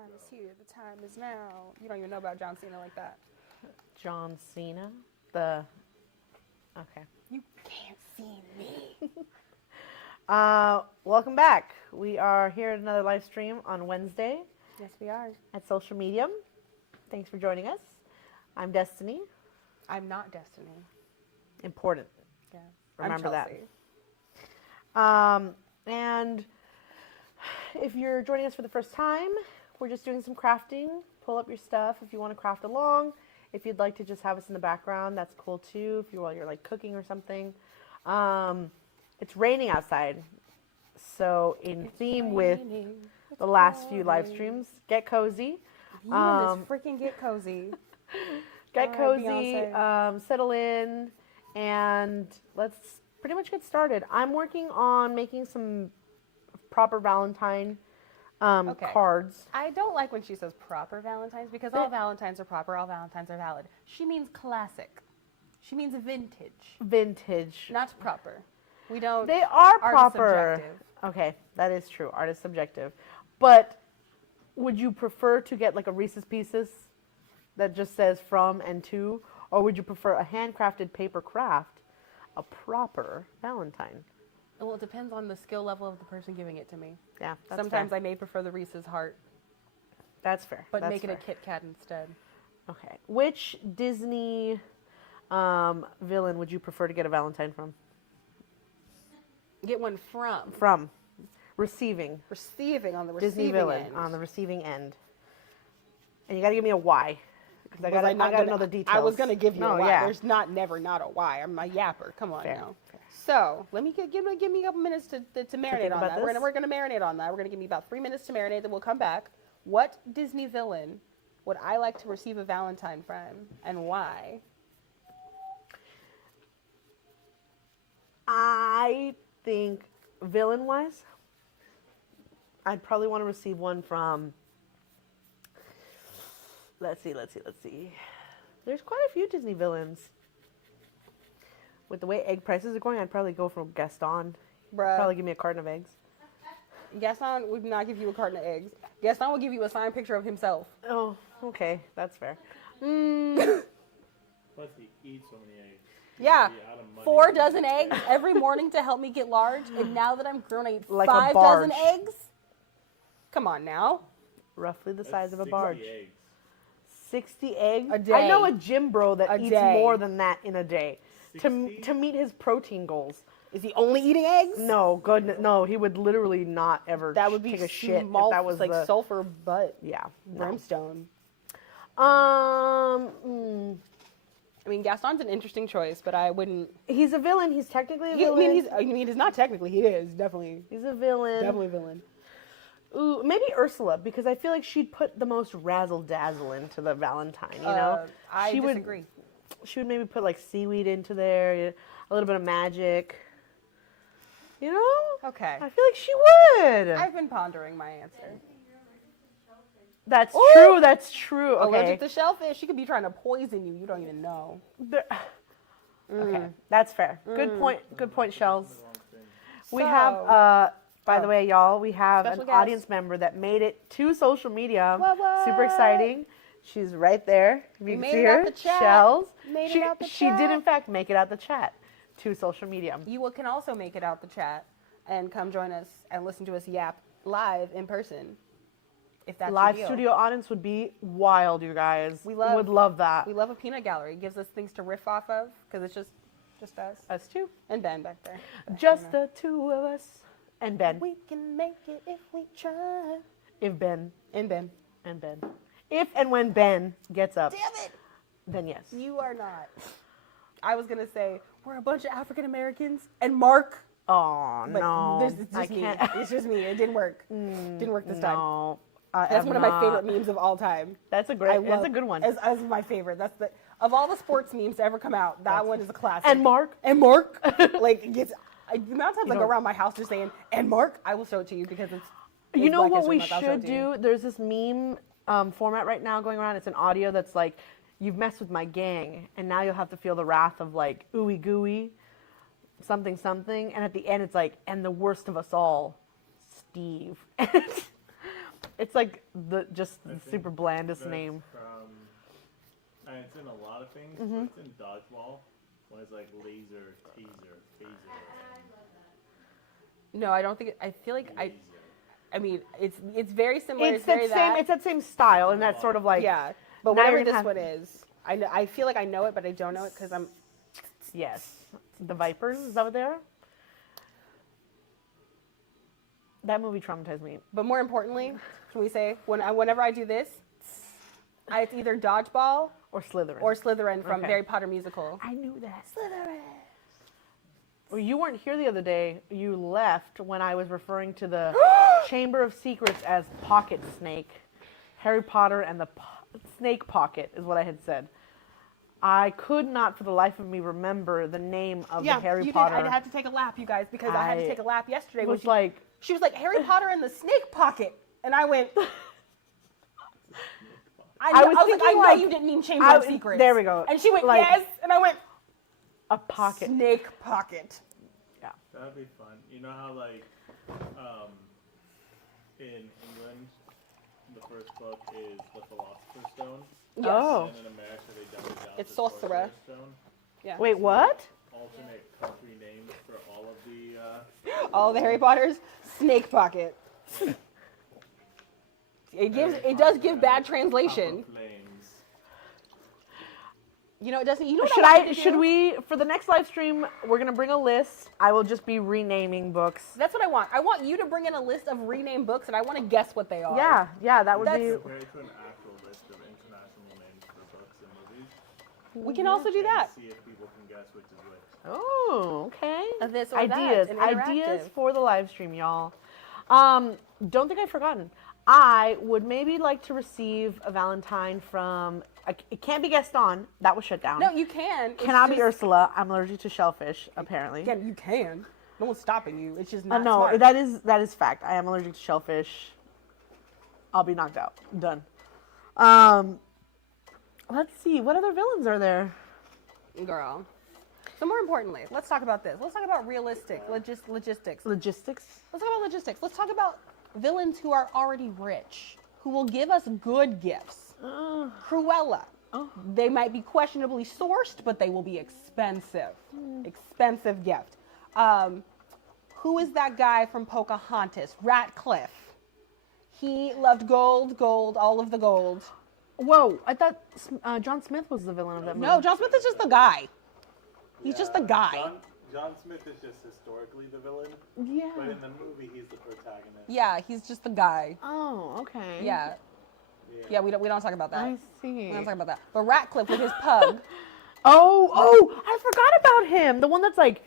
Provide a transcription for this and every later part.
Time is here. The time is now. You don't even know about John Cena like that. John Cena? Okay. You can't see me. Welcome back. We are here at another live stream on Wednesday Yes, we are. at Social Medium. Thanks for joining us. I'm Destiny. I'm not Destiny. Important. Yeah. Remember I'm that. Chelsea. And if you're joining us for the first time, we're just doing some crafting. Pull up your stuff if you want to craft along. If you'd like to just have us in the background, that's cool too. If while you're like cooking or something. It's raining outside, so in theme with the last few live streams, get cozy. You and this freaking get cozy. Get All cozy, right, settle in, and let's pretty much get started. I'm working on making some proper Valentine cards. I don't like when she says proper Valentines because all Valentines are proper, all Valentines are valid. She means classic. She means vintage. Vintage. Not proper. We don't. They are art is proper. subjective. Okay, that is true. Art is subjective. But would you prefer to get like a Reese's Pieces that just says from and to, or would you prefer a handcrafted paper craft, a proper Valentine? Well, it depends on the skill level of the person giving it to me. Yeah, that's Sometimes fair. I may prefer the Reese's Heart, That's fair. but That's make it fair. a Kit Kat instead. Okay. Which Disney villain would you prefer to get a Valentine from? Get one from. From. Receiving. Receiving on the Disney receiving villain end. on the receiving end. And you got to give me a why. Because I Was got to know the details. I was going to give you No, a why. yeah. There's never not a why. I'm a yapper. Come on Fair. now. So let me give me a couple minutes to marinate on about that. this? We're gonna marinate on that. We're gonna give me about 3 minutes to marinate. Then we'll come back. What Disney villain would I like to receive a Valentine from, and why? I think villain-wise, I'd probably want to receive one from, let's see. There's quite a few Disney villains. With the way egg prices are going, I'd probably go for Gaston. Bruh. Probably give me a carton of eggs. Gaston would not give you a carton of eggs. Gaston will give you a signed picture of himself. Oh, okay, that's fair. Plus, he eats so many eggs. Yeah, He'd be out of money. 4 dozen eggs every morning to help me get large, and now that I'm grown, I eat Like a 5 barge. dozen eggs. Come on now. Roughly the That's size of a 60 barge. eggs. 60 eggs? A day. I know a gym bro that A eats day. more than that in a day. To 60? meet his protein goals. Is he only eating eggs? No, goodness, no, he would literally not ever That would be take a shit small, if that was like the, sulfur butt yeah. No. brimstone. Mm, I mean, Gaston's an interesting choice, but I wouldn't. he's a villain. He's technically a I villain. mean, he's not technically. He is definitely, He's a villain. definitely a villain. Ooh, maybe Ursula, because I feel like she'd put the most razzle dazzle into the Valentine. You know, I she disagree. She would maybe put like seaweed into there, a little bit of magic. You know? Okay. I feel like she would. I've been pondering my answer. That's Ooh. true. That's true. Okay. Allergic to shellfish. She could be trying to poison you. You don't even know. Okay, that's fair. Good point. Good point, Shells. We So- have, by the way, y'all, we have Special an guest. audience member that made it to social media. What? Super exciting. She's right there. If you can made see it out her, the chat. Shells. Made it she, out the she did, chat. in fact, make it out the chat to social media. You can also make it out the chat and come join us and listen to us yap live in person. If that's Live your deal. studio audience would be wild, you guys. We love- would love that. We love a peanut gallery. It gives us things to riff off of because it's just us Us too. and Ben back there. Just the two of us and Ben. We can make it if we try. If Ben And Ben. and Ben. If and when Ben gets up, Damn it! then yes. You are not. I was gonna say we're a bunch of African Americans and Mark, Oh but no, this is I just me. can't. It's just me. It didn't work. Didn't work this time. No, I That's am one of my not. favorite memes of all time. That's a I great. That's love- a good one. As my favorite. That's the of all the sports memes to ever come out. That one is a classic. And Mark. And Mark, like it gets. The amount of times I go know- around my house just saying "and Mark," I will show it to you because it's. You it's know Black what History we Month. I'll show it should to you. do? There's this meme format right now going around. It's an audio that's like, "You've messed with my gang, and now you'll have to feel the wrath of like ooey gooey, something something." And at the end, it's like, "And the worst of us all, Steve." It's like the I think super blandest that's name. From, and it's in a lot of things. Mm-hmm. But it's in dodgeball. When it's like laser, taser, phaser, No, I don't think. I feel like and I. laser. I mean, it's very similar. It's very that same. It's that same style, and that sort of like yeah. But now whatever you're this gonna one is, I know. I feel like I know it, but I don't know it because I'm. yes, the Vipers. Is that what they are? That movie traumatized me. But more importantly, can we say whenever I do this, it's either dodgeball Or Slytherin. or Slytherin from Okay. Harry Potter musical. I knew that. Slytherin. Well, you weren't here the other day. You left when I was referring to the Chamber of Secrets as Pocket Snake. Harry Potter and the Snake Pocket is what I had said. I could not for the life of me remember the name of the Harry you Potter. did. I had to take a lap, you guys, because I had to I take a lap yesterday. It When was like, she was like Harry Potter and the Snake Pocket, and I went. I was like, thinking, I know like, you didn't mean Chamber of Secrets. there we go. And she went, Like, yes, and I went, a pocket. Snake Pocket. Yeah. That'd be fun. You know how like in England the first book is the Philosopher's Stone, Yes. Oh. and in America they dumb it down It's to Sorcerer. Sorcerer's Stone. Yeah. Wait, what? Alternate country names for all of the All the Harry Potters, Snake Pocket. It does give bad translation. Copper Flames. You know, it doesn't. You know what Should I want I? you to Should do? we? For the next live stream, we're gonna bring a list. I will just be renaming books. That's what I want. I want you to bring in a list of renamed books, and I want to guess what they are. Yeah, that would That's- be. Compare it to an actual list of international names for books and movies. We can also do that. And see if people can guess which is which. Oh, okay. Of this or Ideas, that, and ideas interactive. for the live stream, y'all. Don't think I've forgotten. I would maybe like to receive a Valentine from. It can't be Gaston. That was shut down. No, you can. It's Cannot be just- Ursula. I'm allergic to shellfish. Apparently. Again, you can. No one's stopping you. It's just not No, smart. that is fact. I am allergic to shellfish. I'll be knocked out. Done. Let's see. What other villains are there? Girl. So more importantly, let's talk about this. Let's talk about realistic logistics. Logistics. Let's talk about logistics. Let's talk about villains who are already rich, who will give us good gifts. Cruella. Oh. They might be questionably sourced, but they will be expensive. Expensive gift. Who is that guy from Pocahontas? Ratcliffe. He loved gold, all of the gold. Whoa! I thought John Smith was the villain of that movie. No, John Smith is just the guy. He's just the guy. John Smith is just historically the villain, Yeah. but in the movie he's the protagonist. Yeah, he's just the guy. Oh, okay. Yeah. Yeah, we don't talk about that. I see. We don't talk about that. But Ratcliffe with his pug. Oh! I forgot about him. The one that's like,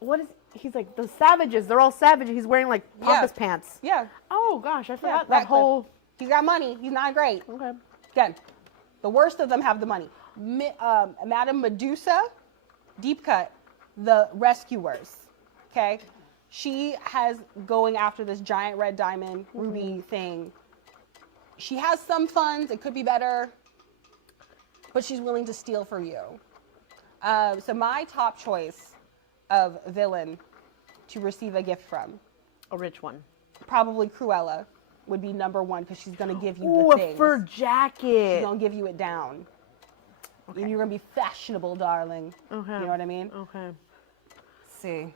what is? He's like the savages. They're all savages. He's wearing like pompous pants. Yeah. Oh gosh, I Yeah, forgot that Ratcliffe. whole. He's got money. He's not great. Okay. Again, the worst of them have the money. Madame Medusa, deep cut, the rescuers. Okay, she has going after this giant red diamond ruby thing. She has some funds. It could be better, but she's willing to steal for you. So my top choice of villain to receive a gift from, A rich one. probably Cruella, would be number one because she's gonna give you Ooh, the a things. fur She's jacket. gonna give you it down. And you're gonna be fashionable, darling. Okay. You know what I mean? Okay. See.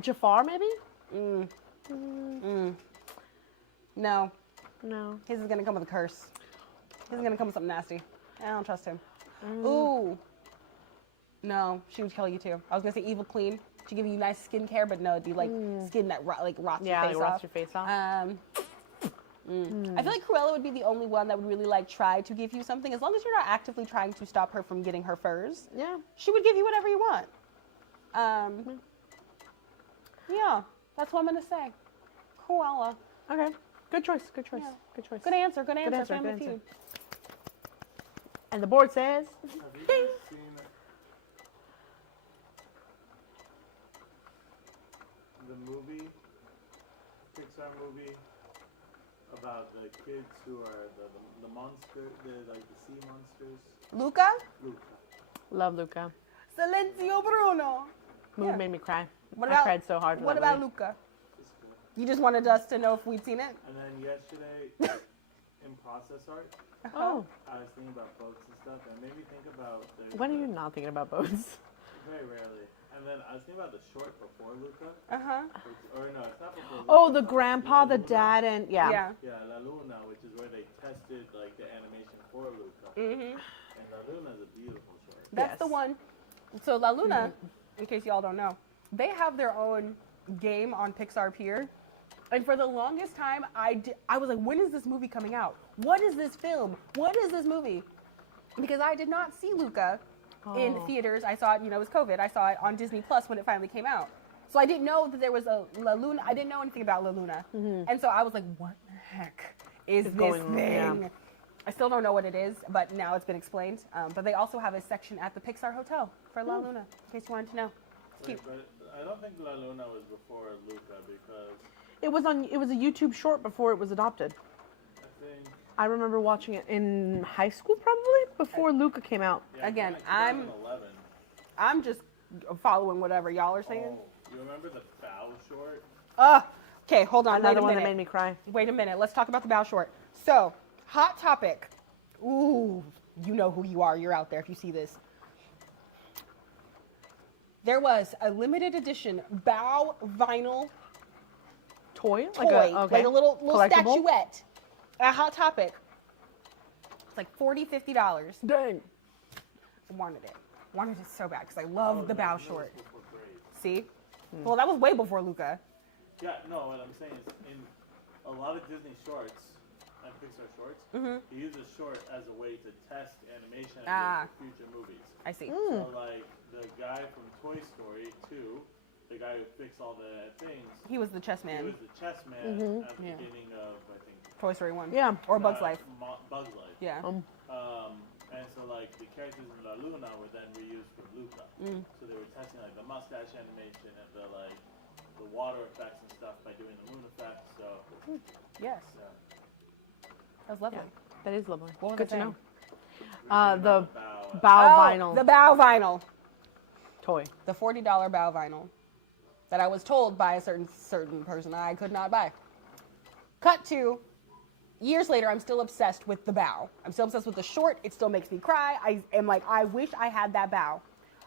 Jafar, maybe? No. No. His is gonna come with a curse. His is gonna come with something nasty. I don't trust him. Ooh. No, she would kill you too. I was gonna say Evil Queen. She'd give you nice skincare, but no, it'd be like skin that rots Yeah, your face like rots off. your face off. I feel like Cruella would be the only one that would really like try to give you something. As long as you're not actively trying to stop her from getting her furs, Yeah. she would give you whatever you want. Yeah, that's what I'm gonna say. Cruella. Okay. Good choice. Good choice. Yeah. Good choice. Good answer. Good answer. answer, Family good answer. Feud. And the board says. Have you Ding. guys seen the movie, Pixar movie, about the kids who are the monster, like the sea monsters? Luca? Luca. Love Luca. Silencio Bruno. Movie Yeah. made me cry. What I about- cried so hard. For What that about movie. Luca? It's good. You just wanted us to know if we'd seen it? And then yesterday, in process art. Oh, I was thinking about boats and stuff, and it made me think about. when are you not thinking about boats? Very rarely. And then I was thinking about the short before Luca. Or no, it's not before Luca. Oh, the but grandpa, La the Luna. dad, and yeah. Yeah. Yeah, La Luna, which is where they tested like the animation for Luca. Mm-hmm. And La Luna is a beautiful short. That's the Yes. one. So La Luna, in case y'all don't know, they have their own game on Pixar Pier. And for the longest time, I was like, when is this movie coming out? What is this film? What is this movie? Because I did not see Luca in Oh. theaters. I saw it, it was COVID. I saw it on Disney Plus when it finally came out. So I didn't know that there was a La Luna. I didn't know anything about La Luna. And so I was like, what the heck is It's this going on, thing? yeah. I still don't know what it is, but now it's been explained. But they also have a section at the Pixar Hotel for La Luna, in case you wanted to know. It's cute. But I don't think La Luna was before Luca because It was a YouTube short before it was adopted. I think. I remember watching it in high school, probably before Luca came out. Yeah, Again, like I'm- 2011. I'm just following whatever y'all are saying. Oh, you remember the Bow short? Okay, hold on. Another wait a one minute. that made me cry. Wait a minute. Let's talk about the Bow Short. So, hot topic. Ooh, you know who you are. You're out there if you see this. There was a limited edition Bow vinyl Toy? toy, Like a little collectible? statuette at Hot Topic. It's like $40, $50. Dang. Wanted it. Wanted it so bad because I love the Bow Short. Before grade. See? Well, that was way before Luca. Yeah, no, what I'm saying is in a lot of Disney shorts and Pixar shorts, he uses short as a way to test animation ideas for future movies. I see. So like the guy from Toy Story 2, the guy who fixed all the things, He was the chess he man. was the chess man at the Yeah. beginning of I think Toy Story 1. Yeah. Or Bug's Life. Bug's Life. Yeah. And so like the characters in La Luna were then reused from Luca. So they were testing like the mustache animation and the like the water effects and stuff by doing the moon effects. So Yes. yeah. That was lovely. Yeah, that is lovely. What was Good I to know. saying? The Bow. Bow Oh, vinyl The Bow vinyl. toy. The $40 Bow vinyl that I was told by a certain person I could not buy. Cut to years later, I'm still obsessed with the Bow. I'm still obsessed with the short. It still makes me cry. I am like, I wish I had that Bow.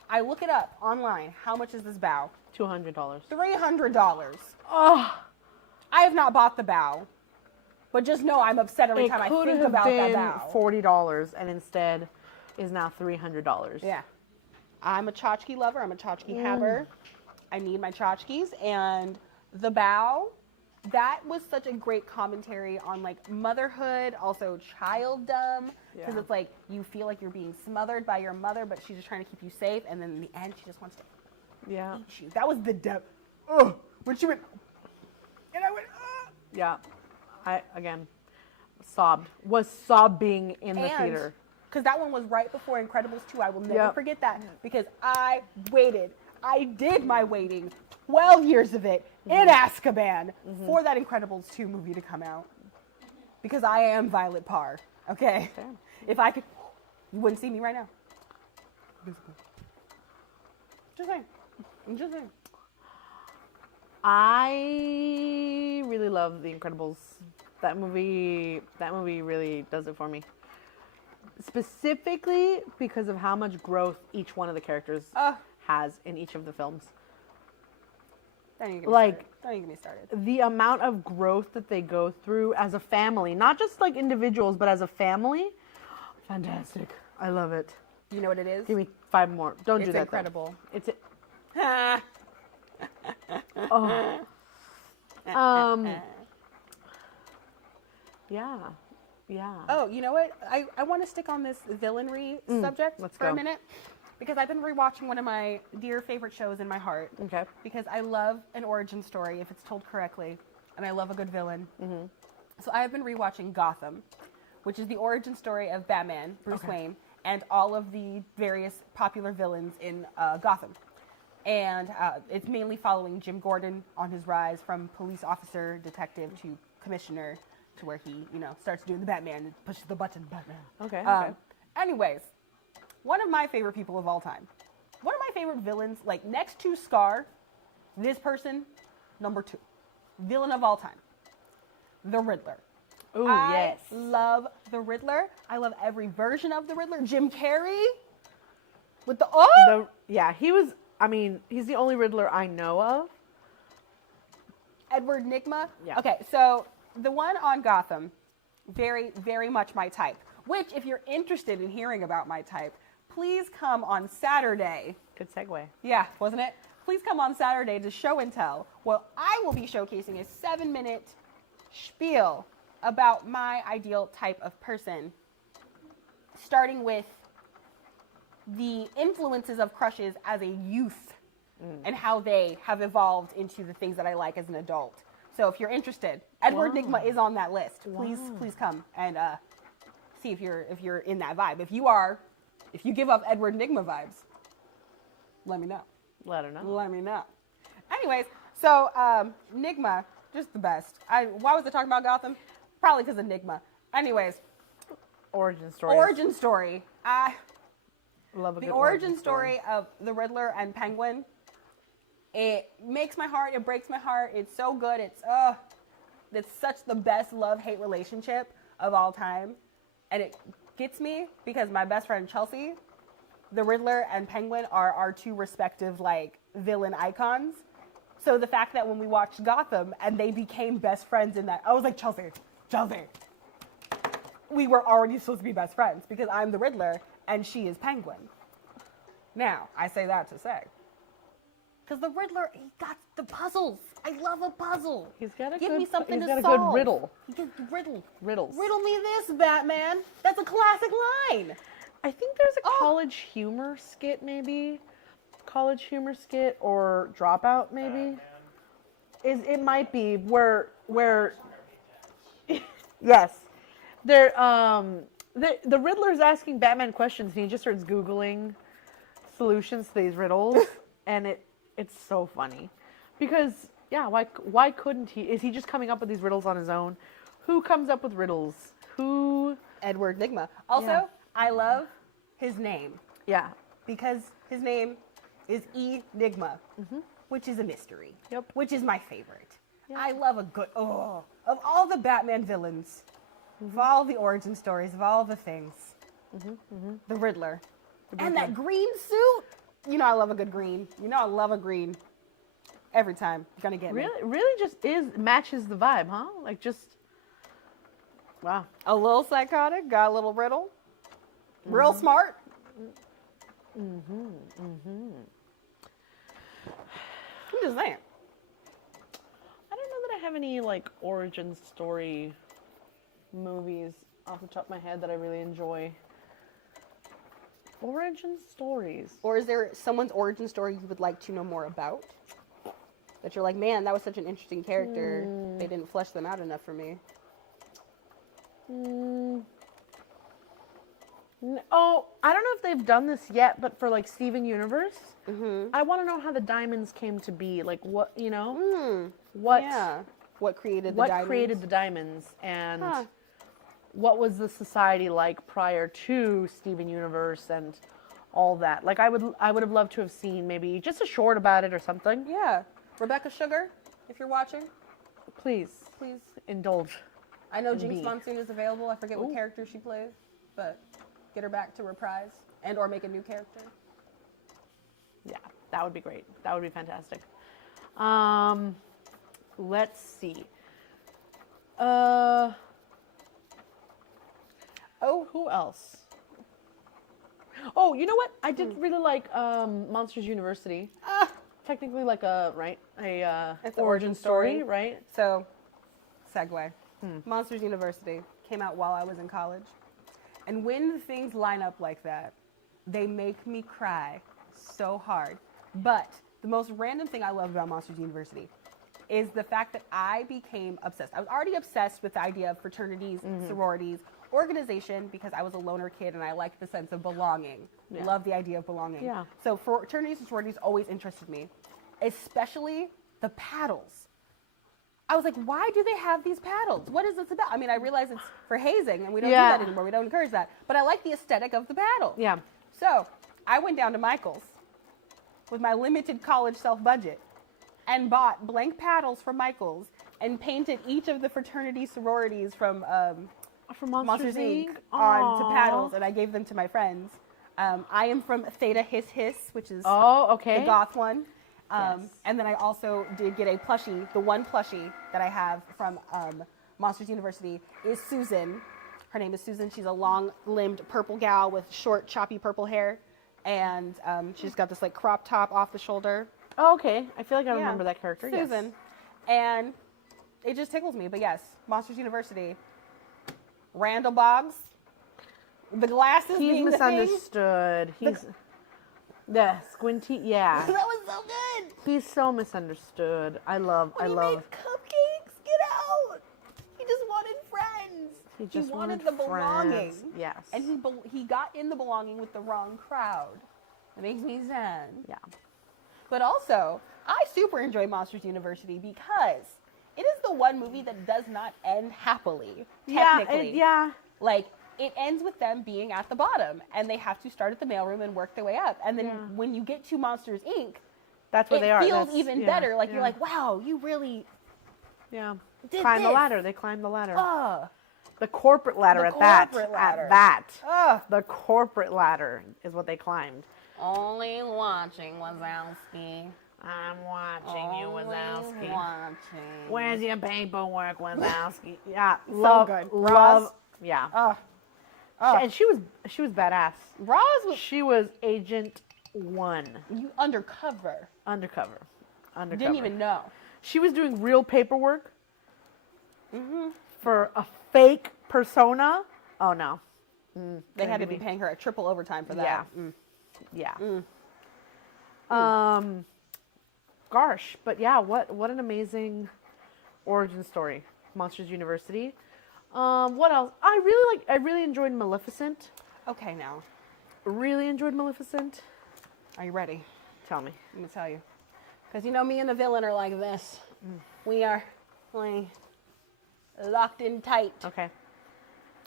I look it up online. How much is this Bow? $200. $300. Oh, I have not bought the Bow, but just know I'm upset every it time I could think have about that been Bow. $40 and instead is now $300. Yeah. I'm a tchotchke lover. I'm a tchotchke haver. I need my tchotchkes. And the Bow, that was such a great commentary on like motherhood, also childdom. Because Yeah. it's like you feel like you're being smothered by your mother, but she's just trying to keep you safe. And then in the end, she just wants to Yeah. eat you. That was the depth. When she went, and I went, Yeah. I, again, was sobbing in the theater. because that one was right before Incredibles 2. I will never Yep. forget that because I waited. I did my waiting, 12 years of it in Azkaban for that Incredibles 2 movie to come out. Because I am Violet Parr, okay? Fair. If I could, you wouldn't see me right now. Just saying. I'm just saying. I really love The Incredibles. That movie really does it for me. Specifically because of how much growth each one of the characters has in each of the films. Don't even get me Like- started. Don't even get me started. The amount of growth that they go through as a family, not just like individuals, but as a family, fantastic. I love it. You know what it is? Give me 5 more. Don't It's do that. though. incredible. It's Ah. yeah. Oh, you know what? I want to stick on this villainry subject let's for a go. minute because I've been rewatching one of my dear favorite shows in my heart. Okay. Because I love an origin story if it's told correctly, and I love a good villain. So I have been rewatching Gotham, which is the origin story of Batman, Bruce Wayne, and all of the various popular villains in Gotham. And it's mainly following Jim Gordon on his rise from police officer, detective to commissioner, to where he, starts doing the Batman and pushes the button Batman. Okay. Anyways, one of my favorite people of all time, one of my favorite villains, like next to Scar, this person, number 2, villain of all time, the Riddler. Ooh, I yes. love the Riddler. I love every version of the Riddler. Jim Carrey with he's the only Riddler I know of. Edward Nygma. Yeah. Okay, so the one on Gotham, very, very much my type. Which, if you're interested in hearing about my type, please come on Saturday. Good segue. Yeah, wasn't it? Please come on Saturday to Show and Tell. Well, I will be showcasing a 7-minute spiel about my ideal type of person, starting with the influences of crushes as a youth and how they have evolved into the things that I like as an adult. So if you're interested, Edward Wow. Nygma is on that list. Please, Wow. please come and see if you're in that vibe. If you are, if you give off Edward Nygma vibes, let me know. Let her know. Let me know. Anyways, so Nygma, just the best. Why was I talking about Gotham? Probably because of Nygma. Anyways, Origin story. origin story. Love a The good origin story of the Riddler and Penguin. It makes my heart. It breaks my heart. It's so good. It's such the best love-hate relationship of all time, and it gets me because my best friend Chelsea, the Riddler and Penguin are our two respective like villain icons. So the fact that when we watched Gotham and they became best friends in that, I was like, Chelsea. We were already supposed to be best friends because I'm the Riddler and she is Penguin. Now, I say that to say, because the Riddler, he got the puzzles. I love a puzzle. He's got a Give good, me something he's to got a solve. good riddle. He can riddle. Riddles. Riddle me this, Batman. That's a classic line. I think there's a Oh. college humor skit, maybe. College humor skit or Dropout, maybe. It might be where yes, there the Riddler's asking Batman questions and he just starts Googling solutions to these riddles and it's so funny because yeah, why couldn't he? Is he just coming up with these riddles on his own? Who comes up with riddles? Who? Edward Nygma. Also, Yeah. I love his name Yeah. because his name is Enigma, which is a mystery. Yep. Which is my favorite. Yeah. I love a good, of all the Batman villains, of all the origin stories, of all the things, the Riddler. And that green suit. You know I love a good green. You know I love a green. Every time. You're gonna get me. Really just matches the vibe, huh? Like just wow. A little psychotic, got a little riddle. Real smart. I'm just saying. I don't know that I have any like origin story movies off the top of my head that I really enjoy. Origin stories. Or is there someone's origin story you would like to know more about? That you're like, man, that was such an interesting character. They didn't flesh them out enough for me. Oh, I don't know if they've done this yet, but for like Steven Universe, I want to know how the diamonds came to be. Like what, you know, what Yeah. What created the what diamonds? created the diamonds and Huh. what was the society like prior to Steven Universe and all that. Like I would have loved to have seen maybe just a short about it or something. Yeah. Rebecca Sugar, if you're watching, Please please. indulge. I know And Jinx B. Monsoon is available. I forget what Ooh. character she plays, but get her back to reprise and or make a new character. Yeah, that would be great. That would be fantastic. Let's see. Oh, Who else? Oh, you know what? I did really like Monsters University. Technically, like a It's an origin story, right? so segue. Monsters University came out while I was in college. And when things line up like that, they make me cry so hard. But the most random thing I love about Monsters University is the fact that I became obsessed. I was already obsessed with the idea of fraternities, sororities, organization because I was a loner kid and I liked the sense of belonging. Yeah. Love the idea of belonging. Yeah. So fraternities and sororities always interested me, especially the paddles. I was like, why do they have these paddles? What is this about? I mean, I realize it's for hazing and we don't do Yeah. that anymore. We don't encourage that. But I like the aesthetic of the paddle. Yeah. So I went down to Michael's with my limited college self-budget and bought blank paddles from Michael's and painted each of the fraternity sororities from From Monsters Inc. Aw. onto paddles, and I gave them to my friends. I am from Theta Hiss Hiss, which is Oh, okay. the goth one. Yes. And then I also did get a plushie. The one plushie that I have from Monsters University is Susan. Her name is Susan. She's a long-limbed purple gal with short, choppy purple hair. And she's got this like crop top off the shoulder. Oh, okay. I feel like I Yeah. remember that character. yes. Susan. And it just tickles me. But yes, Monsters University. Randall Boggs. The glasses He's being the thing. misunderstood. He's the squinty. Yeah, That was so good. he's so misunderstood. I love. When I he love. made cupcakes, get out. He just wanted friends. He just wanted wanted the belonging. friends. Yes. And he got in the belonging with the wrong crowd. That makes me sad. Yeah. But also, I super enjoy Monsters University because it is the one movie that does not end happily. Technically. Yeah. Like, it ends with them being at the bottom, and they have to start at the mailroom and work their way up. And then Yeah. when you get to Monsters Inc., That's where it they are. feels That's- even yeah, better. Like, yeah. you're like, wow, you really Yeah. did Climb the this. ladder. They climbed the ladder. Oh, The corporate ladder The at that. corporate ladder. At that. oh. The corporate ladder is what they climbed. Only watching Wazowski. I'm watching you, Only Wazowski. watching. Where's your paperwork, Wazowski? Yeah, So love, good. love. Roz. Yeah, Oh, oh. and she was badass. Roz was She was Agent 1, you undercover. undercover. Didn't even know. She was doing real paperwork Mm-hmm. for a fake persona. Oh no. They had to be paying her a triple overtime for that. Yeah. Mm. Yeah. Mm. Gosh, but yeah, what an amazing origin story, Monsters University. What else? I really enjoyed Maleficent. Okay, now, Really enjoyed Maleficent. are you ready? Tell me. Let me tell you. Because you know me and the villain are like this. We are like locked in tight. Okay.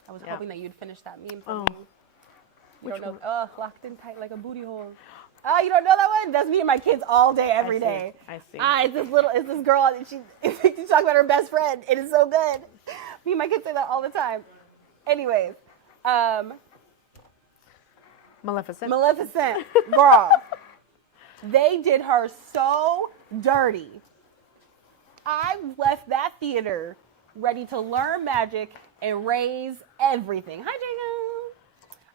I was Yeah. hoping that you'd finish that meme for Oh. me. You Which don't know. one? Oh, locked in tight like a booty hole. Oh, you don't know that one? That's me and my kids all day, every see. day. I see. It's this girl, and she talk about her best friend. It is so good. Me and my kids say that all the time. Anyways, Maleficent. Maleficent, girl, they did her so dirty. I left that theater ready to learn magic and raise everything. Hi, Jacob.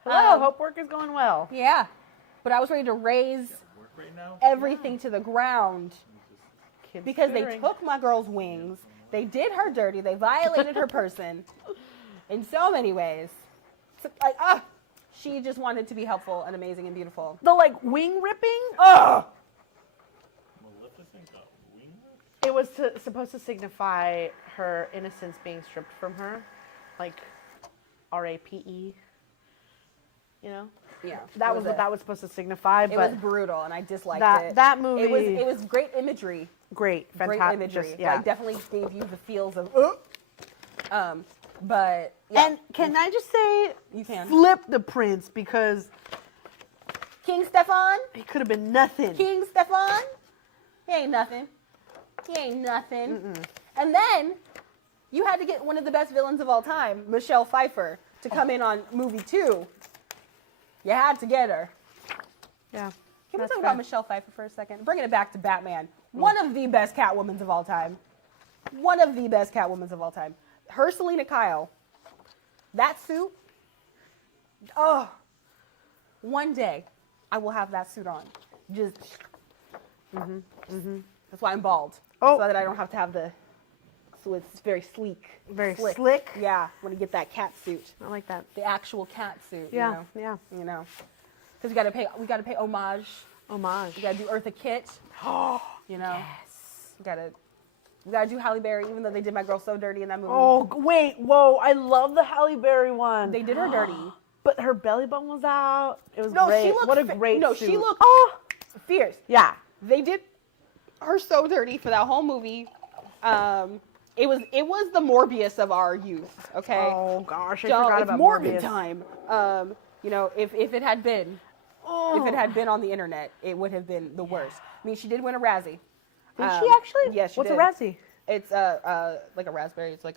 Hello. Hope work is going well. Yeah, but I was ready to raise Work right now? everything to the ground Kids because they tutoring. took my girl's wings. They did her dirty. They violated her person in so many ways. So, like, she just wanted to be helpful and amazing and beautiful. the wing ripping. Oh, Maleficent got wing whip? It was supposed to signify her innocence being stripped from her, like RAPE. You know, yeah, that was what that was supposed to signify. It But was brutal, and I disliked that it. that movie, It was great imagery. great, Great fantastic. imagery. Yeah. Like definitely gave you the feels of. But yeah, And can I just say, you can. flip the prince because King Stefan. he could have been nothing. King Stefan. He ain't nothing. He ain't nothing. And then you had to get one of the best villains of all time, Michelle Pfeiffer, to come in on movie 2. You had to get her. Yeah. Can we That's talk fair. about Michelle Pfeiffer for a second? Bringing it back to Batman. One of the best Catwomans of all time. One of the best Catwomans of all time. Her Selena Kyle. That suit. Oh. One day, I will have that suit on. Just. That's why I'm bald. Oh. So that I don't have to have the. So it's very sleek. Very slick. Yeah. When you get that cat suit. I like that. The actual cat suit. Yeah, You know? yeah. You know. Because we gotta pay homage. Homage. We gotta do Eartha Kitt. You know. Yes. We gotta do Halle Berry, even though they did my girl so dirty in that movie. Oh wait, whoa! I love the Halle Berry one. They did her dirty. But her belly button was out. It was No, great. she looked what a fi- great no, suit. she looked- Oh, Fierce. yeah. They did her so dirty for that whole movie. It was the Morbius of our youth. Okay. Oh gosh, I So forgot it's about Morbid Morbius. time. You know, if it had been Oh. if it had been on the internet, it would have been the worst. I mean, she did win a Razzie. Did she actually? Yes, she What's did. a Razzie? It's like a raspberry. It's like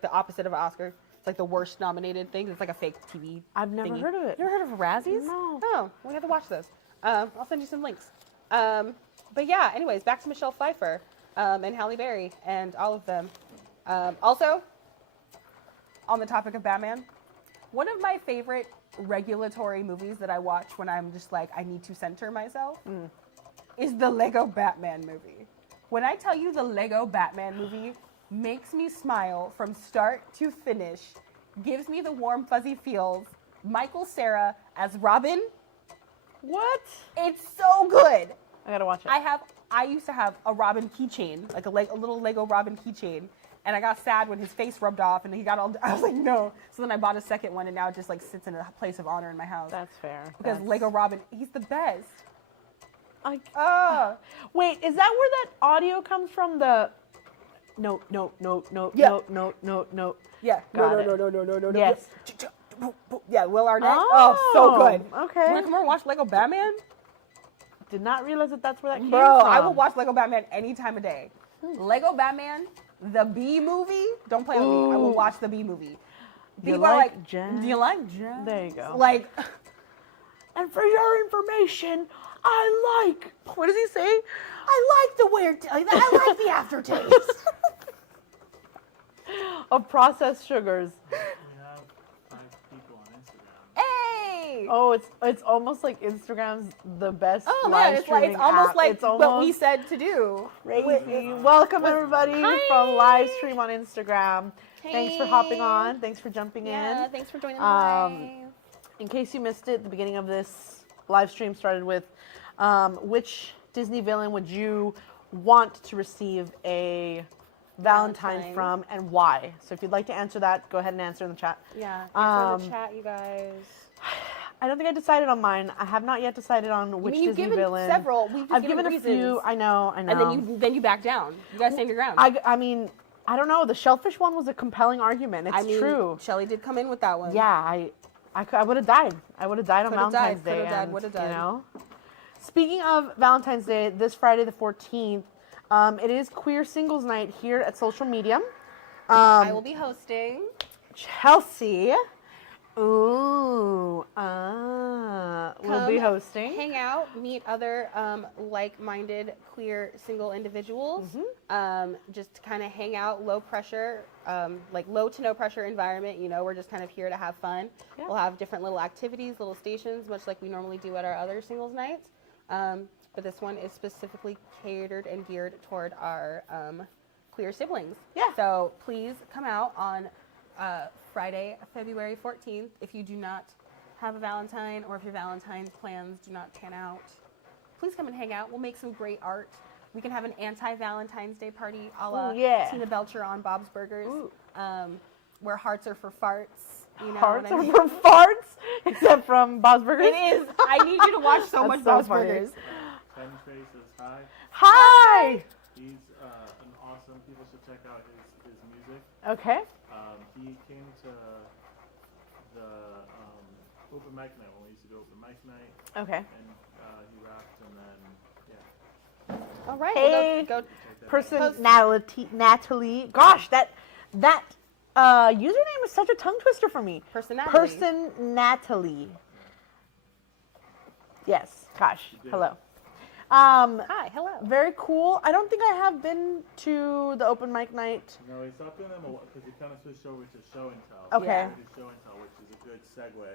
the opposite of an Oscar. It's like the worst nominated thing. It's like a fake TV. I've never thingy. heard of it. You ever heard of Razzies? No. Oh, we have to watch this. I'll send you some links. But yeah, anyways, back to Michelle Pfeiffer and Halle Berry and all of them. Also, on the topic of Batman, one of my favorite regulatory movies that I watch when I'm just like, I need to center myself is the Lego Batman movie. When I tell you the Lego Batman movie makes me smile from start to finish, gives me the warm, fuzzy feels, Michael Cera as Robin, What? it's so good. I gotta watch it. I used to have a Robin keychain, like a little Lego Robin keychain, and I got sad when his face rubbed off and he got all, I was like, no. So then I bought a second one and now it just like sits in a place of honor in my house. That's fair. Because That's- Lego Robin, he's the best. I, Oh. wait, is that where that audio comes from? The no, no, no, no, Yeah. no, no, no, no. Yeah. Got it. No. Yes. Yeah, Will Arnett. Oh, so good. Okay. You want to come over and watch Lego Batman? Did not realize that that's where that came Bro, from. I will watch Lego Batman any time of day. Lego Batman, the B movie. Don't play with me. I will Ooh. watch the B movie. You People are like like, jazz? do you like jazz? There you go. Like, And for your information, I like. what does he say? I like the weird. I like the aftertaste. Of processed sugars. We have 5 people on Instagram. Hey. Oh, it's almost like Instagram's the best Oh live man, it's streaming almost app. like It's what we almost said to do. crazy. Welcome everybody from live stream on Instagram. Thanks for hopping Hey. on. Thanks for jumping Yeah, in. thanks for joining the Um, live. In case you missed it, the beginning of this live stream started with which Disney villain would you want to receive a Valentine Valentine. from and why? So if you'd like to answer that, go ahead and answer in the chat. Yeah, answer um, the chat, you guys. I don't think I decided on mine. I have not yet decided on which I mean, you've Disney given villain. several. We've just I've given a reasons. few. I know. And then you back down. You gotta stand your ground. I mean, I don't know. The shellfish one was a compelling argument. It's I mean, true. Shelly did come in with that one. Yeah, I would have died. I would have died on Coulda Valentine's died, Day. coulda died, and, woulda You died. know. Speaking of Valentine's Day, this Friday the 14th, it is Queer Singles Night here at Social Media. I will be hosting. Chelsea. Ooh, will be Come hosting. Hang out, meet other like-minded queer single individuals. Just to kind of hang out, low pressure, like low to no pressure environment. You know, we're just kind of here to have fun. Yeah. We'll have different little activities, little stations, much like we normally do at our other singles nights. But this one is specifically catered and geared toward our queer siblings. Yeah. So please come out on Friday, February 14th. If you do not have a Valentine or if your Valentine's plans do not pan out, please come and hang out. We'll make some great art. We can have an anti-Valentine's Day party a la Ooh, yeah. Tina Belcher on Bob's Burgers, Ooh. where hearts are for farts. You know Hearts what I are mean? for farts, except from Bob's Burgers. It is. I need you to watch so That's much so Bob's funny. Burgers. Ben Trey says hi. Hi. He's an awesome. People should check out his music. Okay. He came to the open mic night when we used to do open mic night, Okay. and he rapped, and then yeah. All right. Hey. We'll go. Check that out. Personality, Natalie. Gosh, that username is such a tongue twister for me. Personality. Person Natalie. Yes. Gosh. did. Hello. Hi. Hello. Very cool. I don't think I have been to the open mic night. No, he stopped doing them because he kind of switched over to show and tell. Okay. He did show and tell, which is a good segue.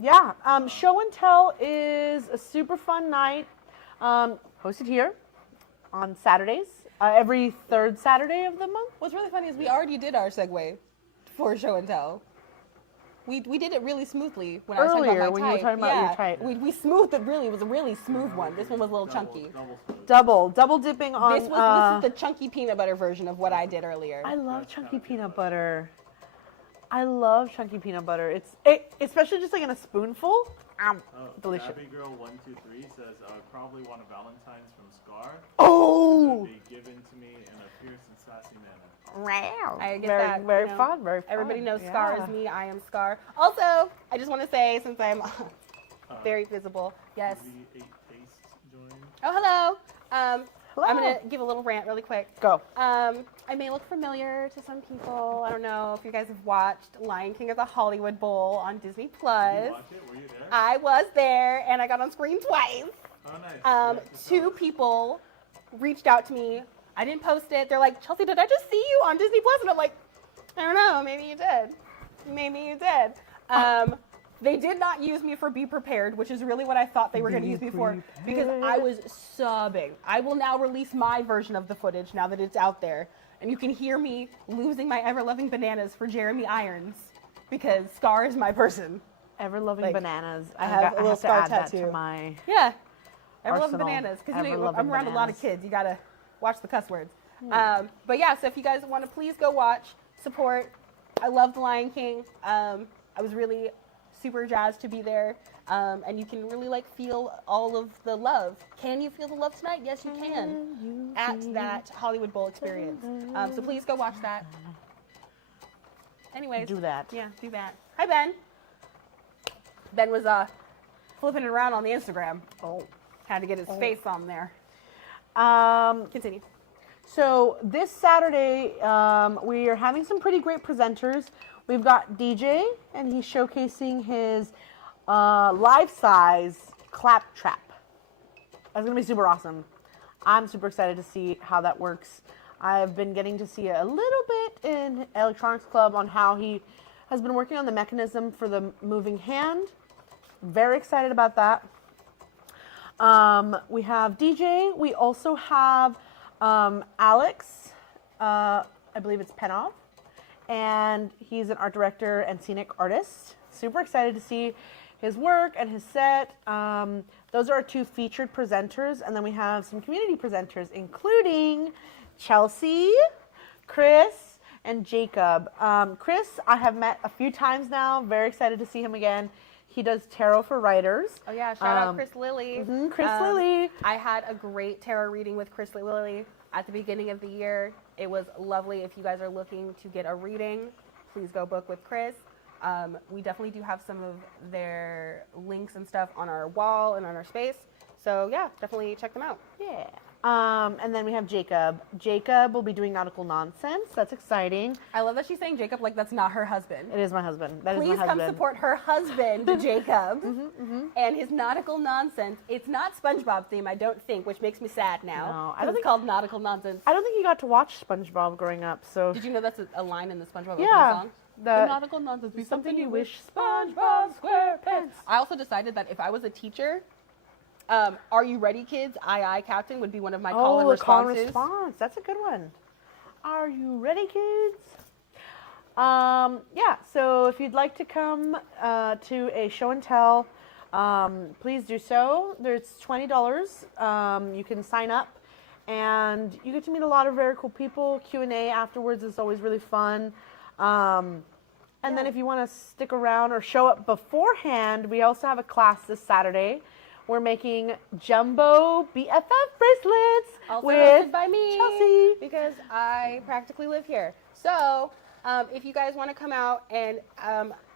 Yeah. Show and tell is a super fun night. Hosted here on Saturdays. Every third Saturday of the month. What's really funny is we already did our segue for show and tell. We did it really smoothly when I was talking Earlier, about my when you were type. talking about your Yeah. type. We smoothed it really. It was a really smooth one. This one was a little chunky. Double smooth. Double dipping on. This is the chunky peanut butter version of what I did earlier. I love chunky peanut butter. I love chunky peanut butter. Especially just like in a spoonful. Oh, Delicious. Gabby Girl 123 says I would probably want a Valentine's from Scar. Oh. It would be given to me in a fierce and sassy manner. Wow. I get very, that, Very you know, fun. Very fun. Everybody knows Scar Yeah. is me. I am Scar. Also, I just want to say, since I'm very visible, yes. V8 Taste joined. Oh, hello. Hello. I'm gonna give a little rant really quick. Go. I may look familiar to some people. I don't know if you guys have watched Lion King of the Hollywood Bowl on Disney Plus. Did you watch it? Were you there? I was there, and I got on screen twice. Oh, nice. Two people reached out to me. I didn't post it. They're like, Chelsea, did I just see you on Disney Plus? And I'm like, I don't know. Maybe you did. Maybe you did. They did not use me for Be Prepared, which is really what I thought they were going to use me for, because I was sobbing. I will now release my version of the footage now that it's out there. And you can hear me losing my ever-loving bananas for Jeremy Irons, because Scar is my person. Ever loving Like, bananas. I have a little to scar add that tattoo. to my. Yeah. Ever-loving Arsenal. bananas. Because Ever-loving I'm around a lot of bananas. kids. You got to watch the cuss words. But yeah, so if you guys want to please go watch, support. I love The Lion King. I was really super jazzed to be there. And you can really like feel all of the love. Can you feel the love tonight? Yes, you can. At that Hollywood Bowl experience. So please go watch that. Anyways. Do that. Yeah, do that. Hi, Ben. Ben was flipping it around on the Instagram. Oh. Had to get his face on there. Continue. So this Saturday, we are having some pretty great presenters. We've got DJ, and he's showcasing his life-size claptrap. That's gonna be super awesome. I'm super excited to see how that works. I've been getting to see a little bit in Electronics Club on how he has been working on the mechanism for the moving hand. Very excited about that. We have DJ. We also have Alex, I believe it's Penov, and he's an art director and scenic artist. Super excited to see his work and his set. Those are our two featured presenters, and then we have some community presenters, including Chelsea, Chris, and Jacob. Chris, I have met a few times now. Very excited to see him again. He does tarot for writers. Oh yeah, shout out Chris Lilly. Chris Lilly. I had a great tarot reading with Chris Lilly at the beginning of the year. It was lovely. If you guys are looking to get a reading, please go book with Chris. We definitely do have some of their links and stuff on our wall and on our space. So yeah, definitely check them out. Yeah. And then we have Jacob. Jacob will be doing nautical nonsense. That's exciting. I love that she's saying Jacob like that's not her husband. It is my husband. That is Please my husband. come support her husband, Jacob, and his nautical nonsense. It's not SpongeBob theme, I don't think, which makes me sad now. No, I don't think it's called nautical nonsense. I don't think you got to watch SpongeBob growing up, so. Did you know that's a line in the SpongeBob opening Yeah, song? the- The nautical nonsense be something you wish SpongeBob SquarePants. I also decided that if I was a teacher, Are You Ready Kids? Aye Aye Captain would be one of my call and the call and responses. response. That's a good one. Are you ready, kids? Yeah, so if you'd like to come to a show and tell, please do so. There's $20. You can sign up, and you get to meet a lot of very cool people. Q&A afterwards is always really fun. And then if you want to stick around or show up beforehand, we also have a class this Saturday. We're making jumbo BFF bracelets Also with hosted by me, Chelsea. because I practically live here. So if you guys want to come out, and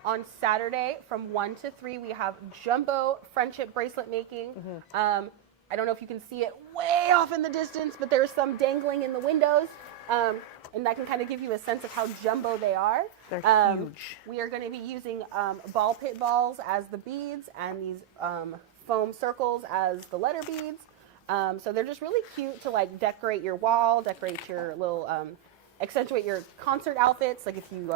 on Saturday from 1 to 3, we have jumbo friendship bracelet making. I don't know if you can see it way off in the distance, but there's some dangling in the windows. And that can kind of give you a sense of how jumbo they are. They're huge. We are going to be using ball pit balls as the beads, and these foam circles as the letter beads. So they're just really cute to like decorate your wall, decorate your little, accentuate your concert outfits. Like if you,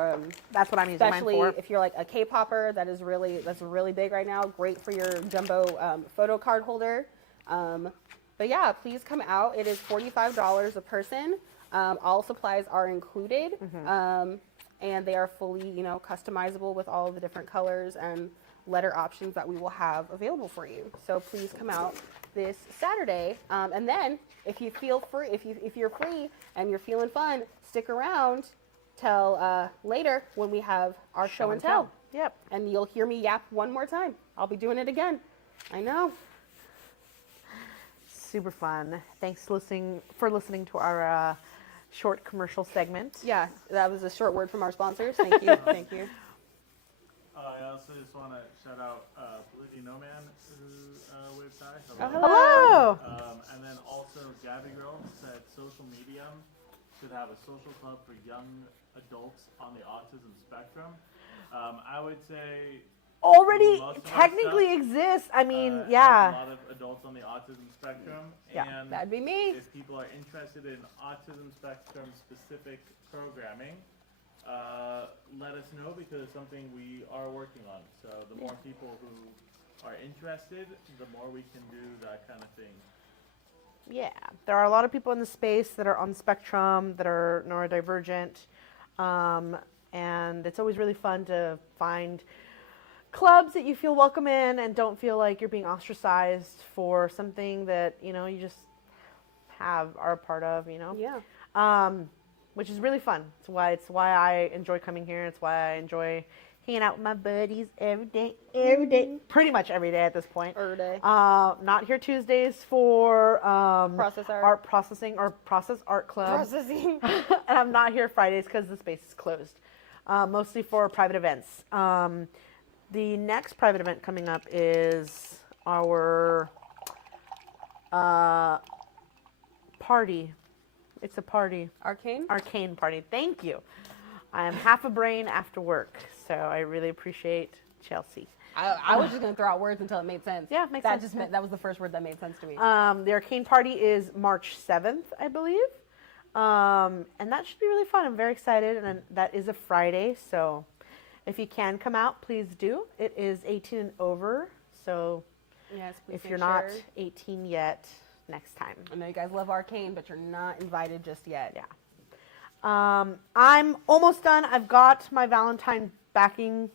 That's what I'm using mine especially for. if you're like a K-popper, that's really big right now. Great for your jumbo photo card holder. But yeah, please come out. It is $45 a person. All supplies are included, and they are fully, customizable with all the different colors and letter options that we will have available for you. So please come out this Saturday, and then if you feel free, if you're free and you're feeling fun, stick around till later when we have our show and tell. Yep. And you'll hear me yap one more time. I'll be doing it again. I know. Super fun. Thanks for listening to our short commercial segment. Yeah, that was a short word from our sponsors. Thank you. Thank you. I also just want to shout out Politi No Man, who waved hi. Hello. And then also Gabby Girl said social medium should have a social club for young adults on the autism spectrum. I would say Already most of our technically stuff, exists. I mean, has a yeah. lot of adults on the autism spectrum. Yeah, And That'd be me. if people are interested in autism spectrum specific programming, let us know because it's something we are working on. So the more people who are interested, the more we can do that kind of thing. Yeah, there are a lot of people in the space that are on the spectrum, that are neurodivergent, and it's always really fun to find clubs that you feel welcome in and don't feel like you're being ostracized for something that, you know, you just are a part of, you know? Yeah. Which is really fun. It's why I enjoy coming here. It's why I enjoy hanging out with my buddies every day, pretty much every day at this point. Every day. Not here Tuesdays for Process art. art processing or process art club. Processing. And I'm not here Fridays because the space is closed. Mostly for private events. The next private event coming up is our party. It's a party. Arcane. Arcane party. Thank you. I am half a brain after work, so I really appreciate Chelsea. I was just gonna throw out words until it made sense. Yeah, makes that sense. Just meant, that was the first word that made sense to me. The Arcane party is March 7th, I believe. And that should be really fun. I'm very excited, and that is a Friday, so if you can come out, please do. It is 18 and over, so Yes, please if make you're not sure. 18 yet, next time. I know you guys love Arcane, but you're not invited just yet. Yeah. I'm almost done. I've got my Valentine backing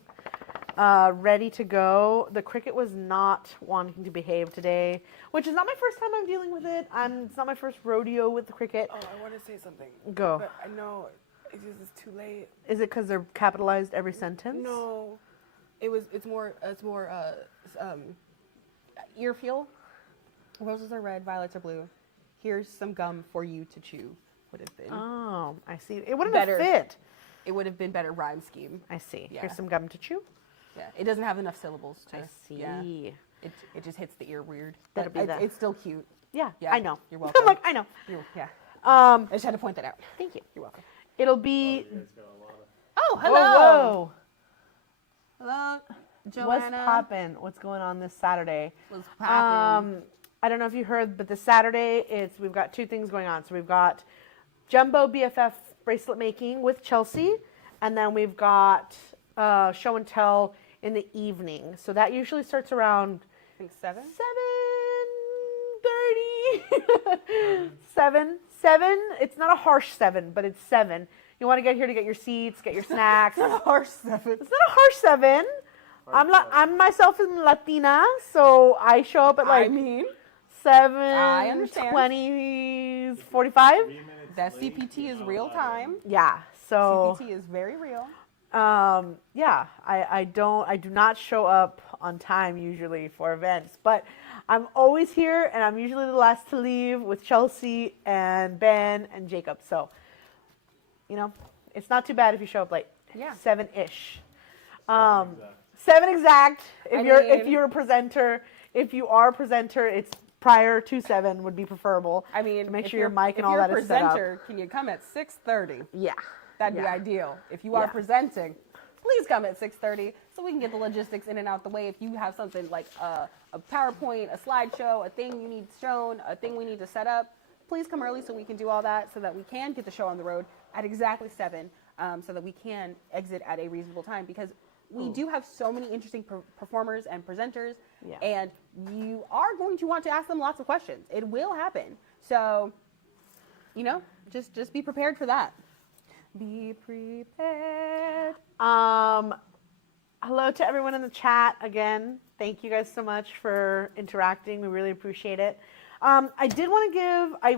ready to go. The Cricut was not wanting to behave today, which is not my first time I'm dealing with it. It's not my first rodeo with the Cricut. Oh, I want to say something. Go. But I know it's too late. Is it because they're capitalized every sentence? No. It's more ear feel. Roses are red, violets are blue. Here's some gum for you to chew. Would have been Oh, I see. It wouldn't Better. have fit. it would have been better rhyme scheme. I see. Yeah. Here's some gum to chew. Yeah, it doesn't have enough syllables to. I see. Yeah, it just hits the ear weird. That'll But be the- it's still cute. Yeah, Yeah, I know. you're welcome. I'm like, I know. Yeah, I I just had to point that out. thank you. You're welcome. It'll be. You guys got a lot of Oh, Whoa, hello. whoa. Hello, What's Joanna. poppin'? What's going on this Saturday? What's poppin'? I don't know if you heard, but this Saturday we've got two things going on. So we've got Jumbo BFF bracelet making with Chelsea, and then we've got show and tell in the evening. So that usually starts around I think 7. 7:30. 7. It's not a harsh 7, but it's 7. You want to get here to get your seats, get your snacks. Harsh 7. It's not a harsh 7. I'm myself in Latina, so I show up at like I mean, 7, I understand. 20, 45. 3 minutes that late, CPT you're is not real allowed in. time. Yeah. So CPT is very real. yeah, I do not show up on time usually for events, but I'm always here, and I'm usually the last to leave with Chelsea and Ben and Jacob. So, you know, it's not too bad if you show up late. Yeah. 7-ish. Exactly. 7 exact. If mean- you're a presenter, if you are a presenter, it's prior to 7 would be preferable. I mean, To make if sure your you're- mic and all that is If set you're a up. presenter, can you come at 6:30? Yeah. That'd be Yeah. ideal. If you are Yeah. presenting, please come at 6:30 so we can get the logistics in and out the way. If you have something like a PowerPoint, a slideshow, a thing you need shown, a thing we need to set up, please come early so we can do all that so that we can get the show on the road at exactly 7 so that we can exit at a reasonable time because we do have so many interesting performers and presenters Yeah. and you are going to want to ask them lots of questions. It will happen. So, you know, just be prepared for that. Be prepared. Hello to everyone in the chat again. Thank you guys so much for interacting. We really appreciate it. I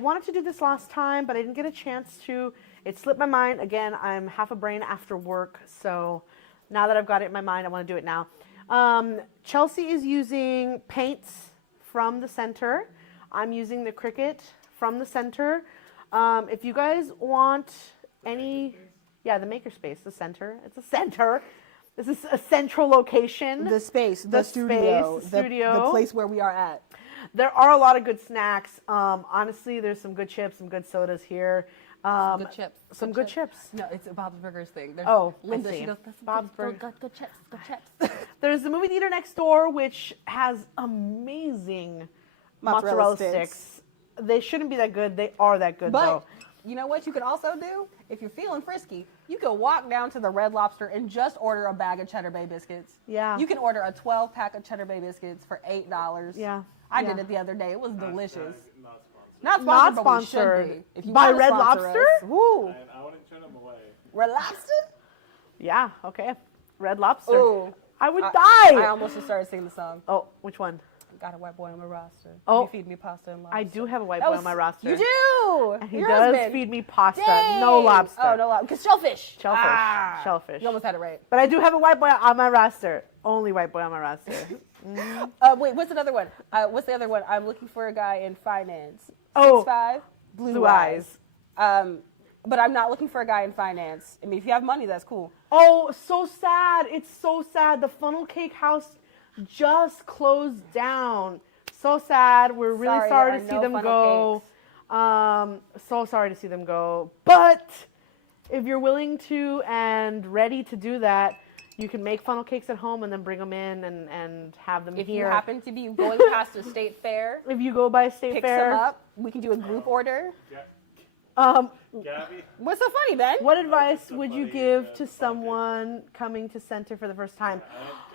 wanted to do this last time, but I didn't get a chance to. It slipped my mind. Again, I'm half a brain after work, so now that I've got it in my mind, I want to do it now. Chelsea is using paints from the center. I'm using the Cricut from the center. If you guys want any, yeah, the Makerspace, the center. It's a center. This is a central location. The space, The studio, space, the studio. the place where we are at. There are a lot of good snacks. Honestly, there's some good chips, some good sodas here. Good chips. Some good chips. No, it's a Bob's Burgers thing. There's Oh, Linda, I see. she goes, "That's some Bob's good, Burgers. good chips, good chips." There's the movie theater next door, which has amazing mozzarella sticks. They shouldn't be that good. They are that good, But though. you know what you could also do? If you're feeling frisky, you could walk down to the Red Lobster and just order a bag of Cheddar Bay biscuits. Yeah. You can order a 12-pack of Cheddar Bay biscuits for $8. Yeah. I Yeah. did it the other day. It was delicious. Not sponsored. Not sponsored, Not but we should sponsored. be. If you By wanna Red sponsor Lobster? us, woo. And I wouldn't turn them away. Red Lobster? Yeah, okay. Red Lobster. Ooh. I would I die. almost just started singing the song. Oh, which one? Got a white boy on my roster. Oh. You feed me pasta and lobster. I do have a white That boy was- on my roster. You do. And he Your does husband. feed me pasta. Dang. No lobster. Oh, no lobster. Because shellfish. Shellfish. Ah. Shellfish. You almost had it right. But I do have a white boy on my roster. Only white boy on my roster. Wait, what's another one? What's the other one? I'm looking for a guy in finance. Oh. 6'5", Blue eyes. But I'm not looking for a guy in finance. I mean, if you have money, that's cool. Oh, so sad. It's so sad. The Funnel Cake House just closed down. So sad. We're really Sorry, sorry there to are see no them funnel go. So sorry to see them go. But if you're willing to and ready to do that, you can make funnel cakes at home and then bring them in and have them If here. you happen to be going past a state fair, If you go by a state pick fair. some up. We can do a group order. Gabby, What's so funny, Ben? What advice so would you funny, give to funnel cake. someone coming to center for the first time?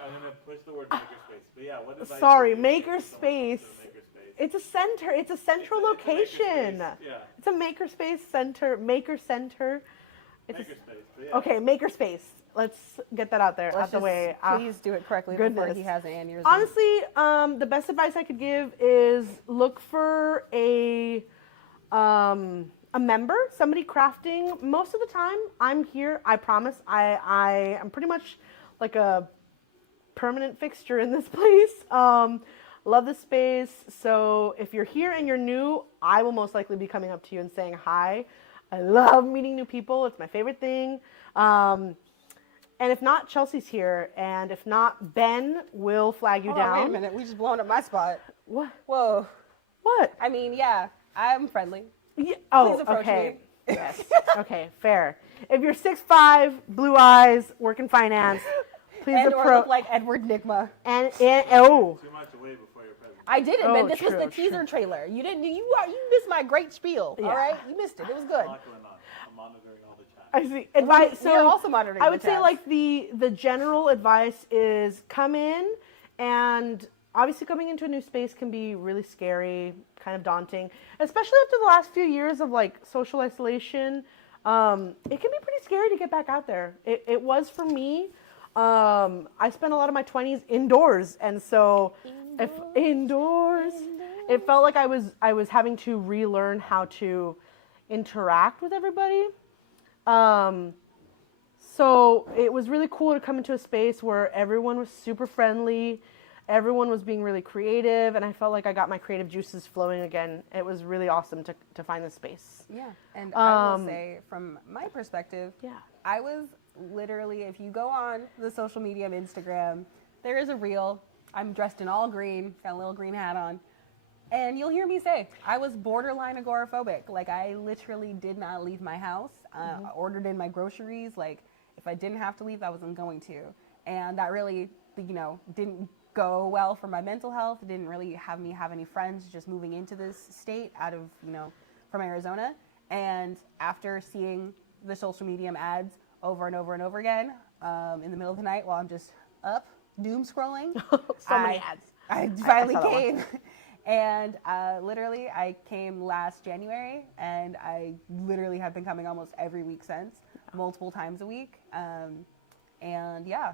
I'm going to push the word makerspace. But yeah, what advice Sorry, would you give to someone makerspace. who wants to makerspace? It's a center. It's a central It's a location. makerspace, yeah, It's a makerspace center. Maker center. It's a, makerspace. But yeah. okay, makerspace. Let's get that out there, Let's out the just way. Please do it correctly before goodness. he has an aneurysm. Honestly, the best advice I could give is look for a member, somebody crafting. Most of the time, I'm here. I promise. I am pretty much like a permanent fixture in this place. Love the space. So if you're here and you're new, I will most likely be coming up to you and saying hi. I love meeting new people. It's my favorite thing. And if not, Chelsea's here. And if not, Ben will flag you Hold on, down. wait a minute. We just blown up my spot. What? Whoa. What? I mean, yeah, I'm friendly. Yeah. Oh, Please approach okay. me. Yes. Okay, fair. If you're 6'5", blue eyes, work in finance, please And or approach. look like Edward Nygma. And oh, Too much away before you're president. I didn't, Oh, man. This was true, the teaser trailer. You didn't. You missed my great spiel. Yeah. All right, you missed it. It was good. A lot going on. I'm monitoring all the chat. I see. Advice. We are So also monitoring I the would say chats. like the general advice is come in, and obviously coming into a new space can be really scary, kind of daunting, especially after the last few years of like social isolation. It can be pretty scary to get back out there. It was for me. I spent a lot of my 20s indoors, and so indoors, it felt like I was having to relearn how to interact with everybody. So it was really cool to come into a space where everyone was super friendly, everyone was being really creative, and I felt like I got my creative juices flowing again. It was really awesome to find this space. Yeah, and I will say, from my perspective, Yeah. I was literally, if you go on the social media of Instagram, there is a reel. I'm dressed in all green, got a little green hat on, and you'll hear me say, I was borderline agoraphobic. Like, I literally did not leave my house. I ordered in my groceries. Like, if I didn't have to leave, I wasn't going to. And that really, didn't go well for my mental health. It didn't really have me have any friends just moving into this state out of, from Arizona. And after seeing the social media ads over and over and over again in the middle of the night while I'm just up, doom scrolling, So many ads. I finally saw that one. came. And literally, I came last January, and I literally have been coming almost every week since, multiple times a week. And yeah,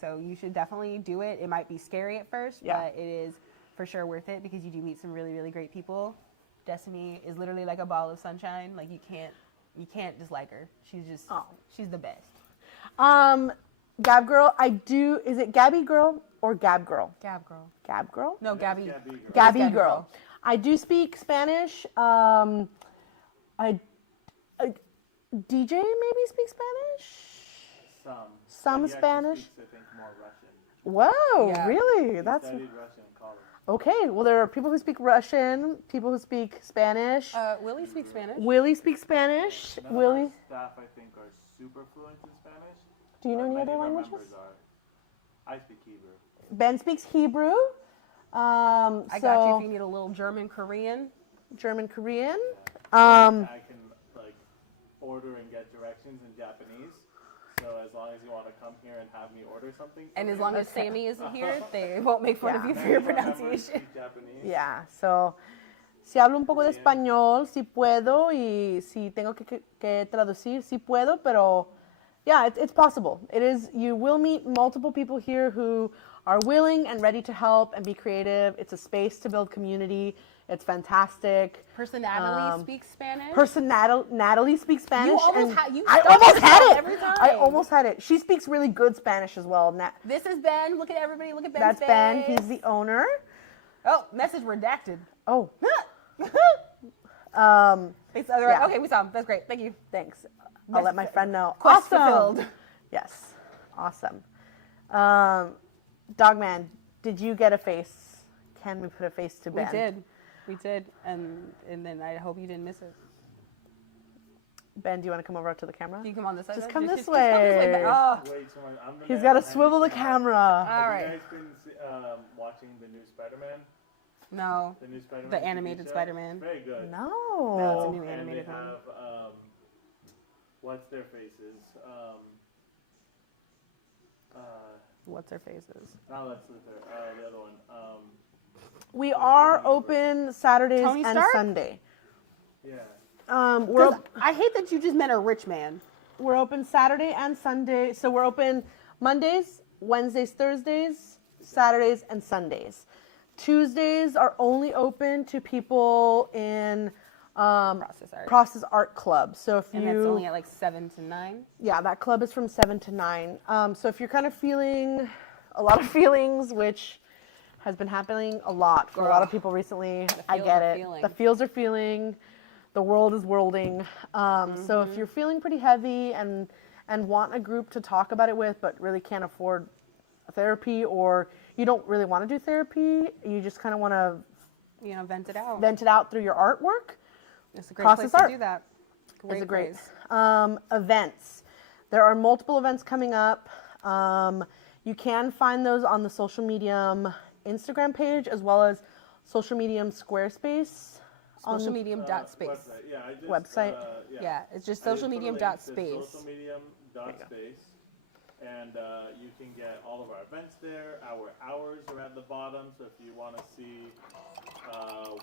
so you should definitely do it. It might be scary at first, Yeah. but it is for sure worth it because you do meet some really, really great people. Destiny is literally like a ball of sunshine. Like, you can't dislike her. She's the best. Gab girl, is it Gabby girl or Gab girl? Gab girl. Gab girl? No, Gabby. Gabby girl. Gabby Gabby girl. girl. I do speak Spanish. DJ maybe speaks Spanish. Some But he actually Spanish? Speaks, I think, more Russian. Whoa, Yeah. really? He That's studied Russian in college. okay. Well, there are people who speak Russian, people who speak Spanish. Willie speaks Spanish. Willie speaks Spanish. None Willie, of our staff, I think, are super fluent in Spanish. do you know but any many other of our languages? members are. I speak Hebrew. Ben speaks Hebrew. I got you if you need a little German, Korean. German, Korean. I can like order and get directions in Japanese. So as long as you want to come here and have me order something, And as from long you, as Sammy isn't here, they won't make fun of you for your many of our members pronunciation. speak Japanese. Yeah, so si hablo un poco de español, si puedo, y si tengo que traducir, si puedo, pero yeah, it's possible. It is, you will meet multiple people here who are willing and ready to help and be creative. It's a space to build community. It's fantastic. Person Natalie speaks Spanish. Natalie speaks Spanish. almost and you I stop almost had yourself it. every time. I almost had it. She speaks really good Spanish as well. This is Ben. Look at everybody. Look at Ben's That's face. Ben. He's the owner. Oh, message redacted. Oh. It's other Yeah. Okay, we saw him. That's great. Thank you. Thanks. I'll let my friend know. Quest Awesome. fulfilled. Yes. Awesome. Dogman, did you get a face? Can we put a face to Ben? We did. And then I hope you didn't miss it. Ben, do you want to come over to the camera? Can you come on this side? Just then? come this Just come this way. way. Ben. Oh, Wait, so I'm the He's guy got to behind swivel the camera. camera. all Have right. you guys been watching the new Spider-Man? No. The new Spider-Man. The TV animated show? Spider-Man. Very good. No. No, it's a new And animated they one. have what's their faces? What's her faces? Not Lex Luthor. The other one. We are open Saturdays Tony and Stark? Sunday. Yeah. We're 'Cause I hate that you just met a rich man. We're open Saturday and Sunday. So we're open Mondays, Wednesdays, Thursdays, Saturdays, and Sundays. Tuesdays are only open to people in Process Art Club. So if And you, that's only at like 7 to 9. yeah, that club is from 7 to 9. So if you're kind of feeling a lot of feelings, which has been happening a lot for a lot of people recently, I feels get are it. feeling. The feels are feeling. The world is worlding. So if you're feeling pretty heavy and want a group to talk about it with, but really can't afford therapy, or you don't really want to do therapy, you just kind of want to You know, vent it out. vent it out through your artwork. It's a great Process place art. to do that. It's a great place. events. There are multiple events coming up. You can find those on the Social Medium Instagram page as well as Social Medium Squarespace. Social medium dot space. Website. Yeah, I just, Website. Yeah, it's just I just social put a medium link dot to space. Social medium dot space. And you can get all of our events there. Our hours are at the bottom, so if you want to see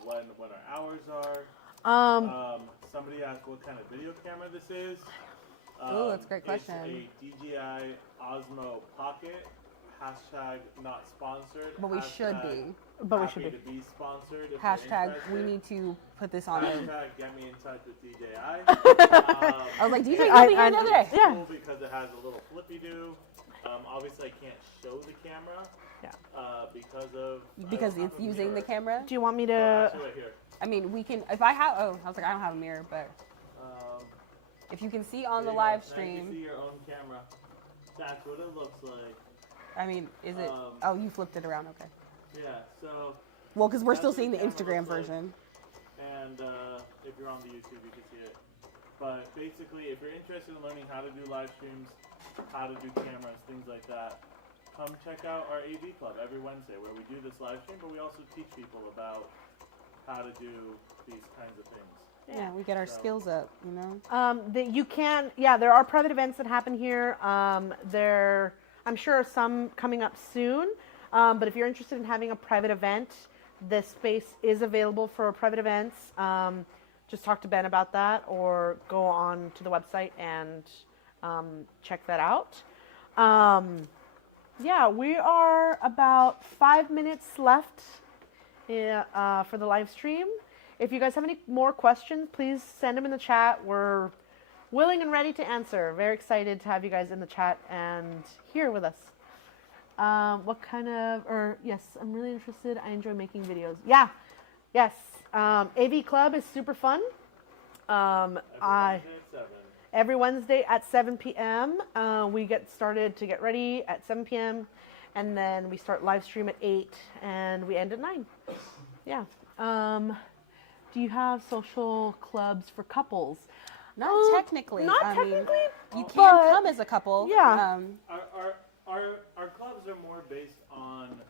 when our hours are. Somebody asked what kind of video camera this is. Ooh, that's a great question. It's a DJI Osmo Pocket. Hashtag not sponsored. But we should be. But we should happy be. to be sponsored. If Hashtag you're we interested. need to put this on there. Hashtag get me in touch with DJI. I was like, DJ, you me here the other day. Yeah. Cool because it has a little flippy do. Obviously, I can't show the camera. Yeah. Because it's using the camera. Do you want me to? Actually, right here. I mean, we can, if I have, I was like, I don't have a mirror, but if you can see on the there you go. live Now you can stream, see your own camera. That's what it looks like. I mean, is it, oh, you flipped it around, okay. Yeah. So. Well, because we're That's still what seeing the the camera Instagram looks like. version. And if you're on the YouTube, you can see it. But basically, if you're interested in learning how to do live streams, how to do cameras, things like that, come check out our AV Club every Wednesday, where we do this live stream, but we also teach people about how to do these kinds of things. Yeah, we get our skills up, you know? That you can, yeah, there are private events that happen here. There, I'm sure are some coming up soon. But if you're interested in having a private event, this space is available for private events. Just talk to Ben about that, or go on to the website and check that out. Yeah, we are about 5 minutes left for the live stream. If you guys have any more questions, please send them in the chat. We're willing and ready to answer. Very excited to have you guys in the chat and here with us. What kind of, or yes, I'm really interested. I enjoy making videos. Yeah, yes. AV Club is super fun. Every Wednesday at 7. every Wednesday at 7 p.m. We get started to get ready at 7 p.m. and then we start live stream at 8 and we end at 9. Yeah. Do you have social clubs for couples? Not technically. Not I mean, technically. you but- can come as a couple. Yeah. Our clubs are more based on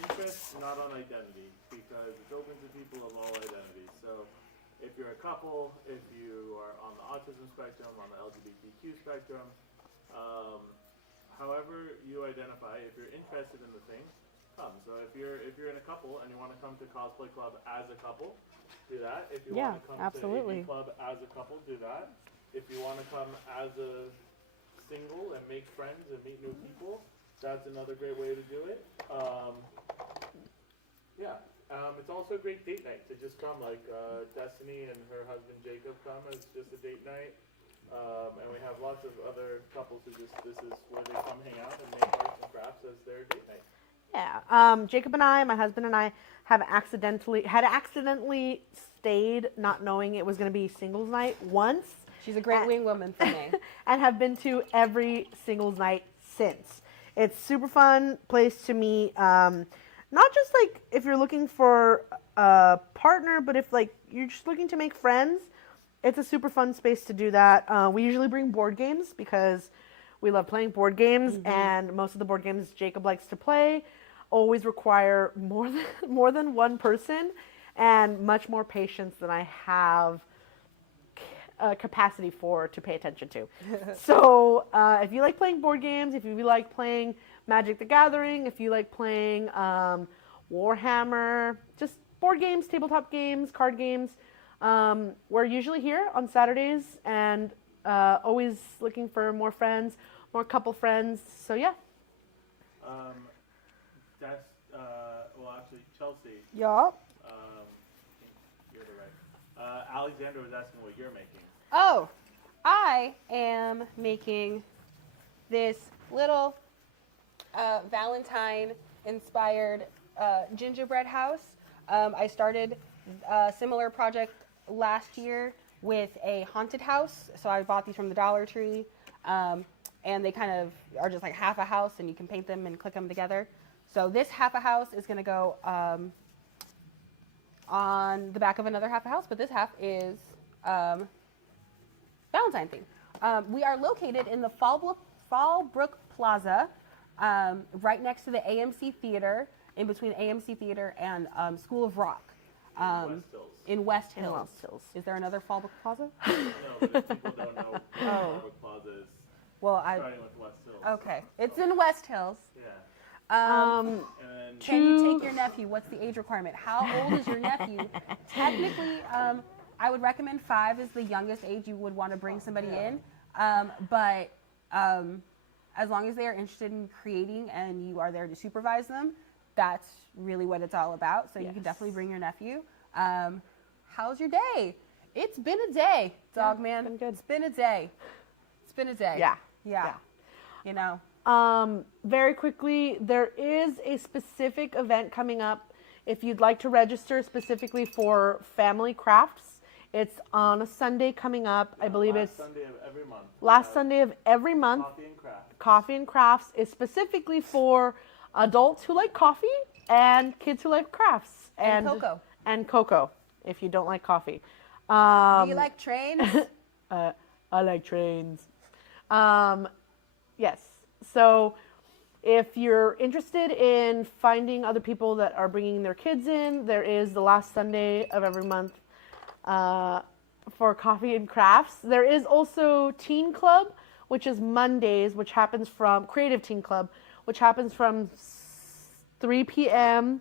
interest, not on identity, because it's open to people of all identities. So if you're a couple, if you are on the autism spectrum, on the LGBTQ spectrum, however you identify, if you're interested in the thing, come. So if you're in a couple and you want to come to Cosplay Club as a couple, do that. If you Yeah, want to come absolutely. to AV Club as a couple, do that. If you want to come as a single and make friends and meet new people, that's another great way to do it. It's also a great date night to just come, like Destiny and her husband Jacob come as just a date night. And we have lots of other couples who just, this is where they come hang out and make arts and crafts as their date night. Yeah. Jacob and I, my husband and I, had accidentally stayed not knowing it was going to be singles night once. She's a great wing woman for me. And have been to every singles night since. It's super fun place to meet. Not just like if you're looking for a partner, but if like you're just looking to make friends, it's a super fun space to do that. We usually bring board games because we love playing board games, and most of the board games Jacob likes to play always require more than one person and much more patience than I have capacity for to pay attention to. So if you like playing board games, if you like playing Magic the Gathering, if you like playing Warhammer, just board games, tabletop games, card games, we're usually here on Saturdays and always looking for more friends, more couple friends. So yeah. Actually, Chelsea, Yup. I think you're the right. Alexander was asking what you're making. Oh, I am making this little Valentine-inspired gingerbread house. I started a similar project last year with a haunted house. So I bought these from the Dollar Tree, and they kind of are just like half a house, and you can paint them and click them together. So this half a house is going to go on the back of another half a house, but this half is Valentine theme. We are located in the Fallbrook Plaza, right next to the AMC Theater, in between AMC Theater and School of Rock. In West Hills. West Hills. Is there another Fallbrook Plaza? No, but if people don't know what Fallbrook Plaza is, Well, starting with West Hills. okay. It's in West Hills. Yeah. Um, And Can you take your nephew? What's the age requirement? How old is your nephew? Technically, I would recommend 5 is the youngest age you would want to bring somebody in. But as long as they are interested in creating and you are there to supervise them, that's really what it's all about. So you can definitely bring your nephew. How's your day? It's been a day, dog man. been good. It's been a day. It's been a day. Yeah. You know. Very quickly, there is a specific event coming up. If you'd like to register specifically for family crafts, it's on a Sunday coming up. I believe it's Sunday of every month. last Sunday of every month. Coffee and craft. Coffee and Crafts is specifically for adults who like coffee and kids who like crafts. And cocoa. And cocoa, if you don't like coffee. Do you like trains? I like trains. Yes. So if you're interested in finding other people that are bringing their kids in, there is the last Sunday of every month for Coffee and Crafts. There is also Teen Club, which is Mondays, which happens from Creative Teen Club, which happens from 3 p.m.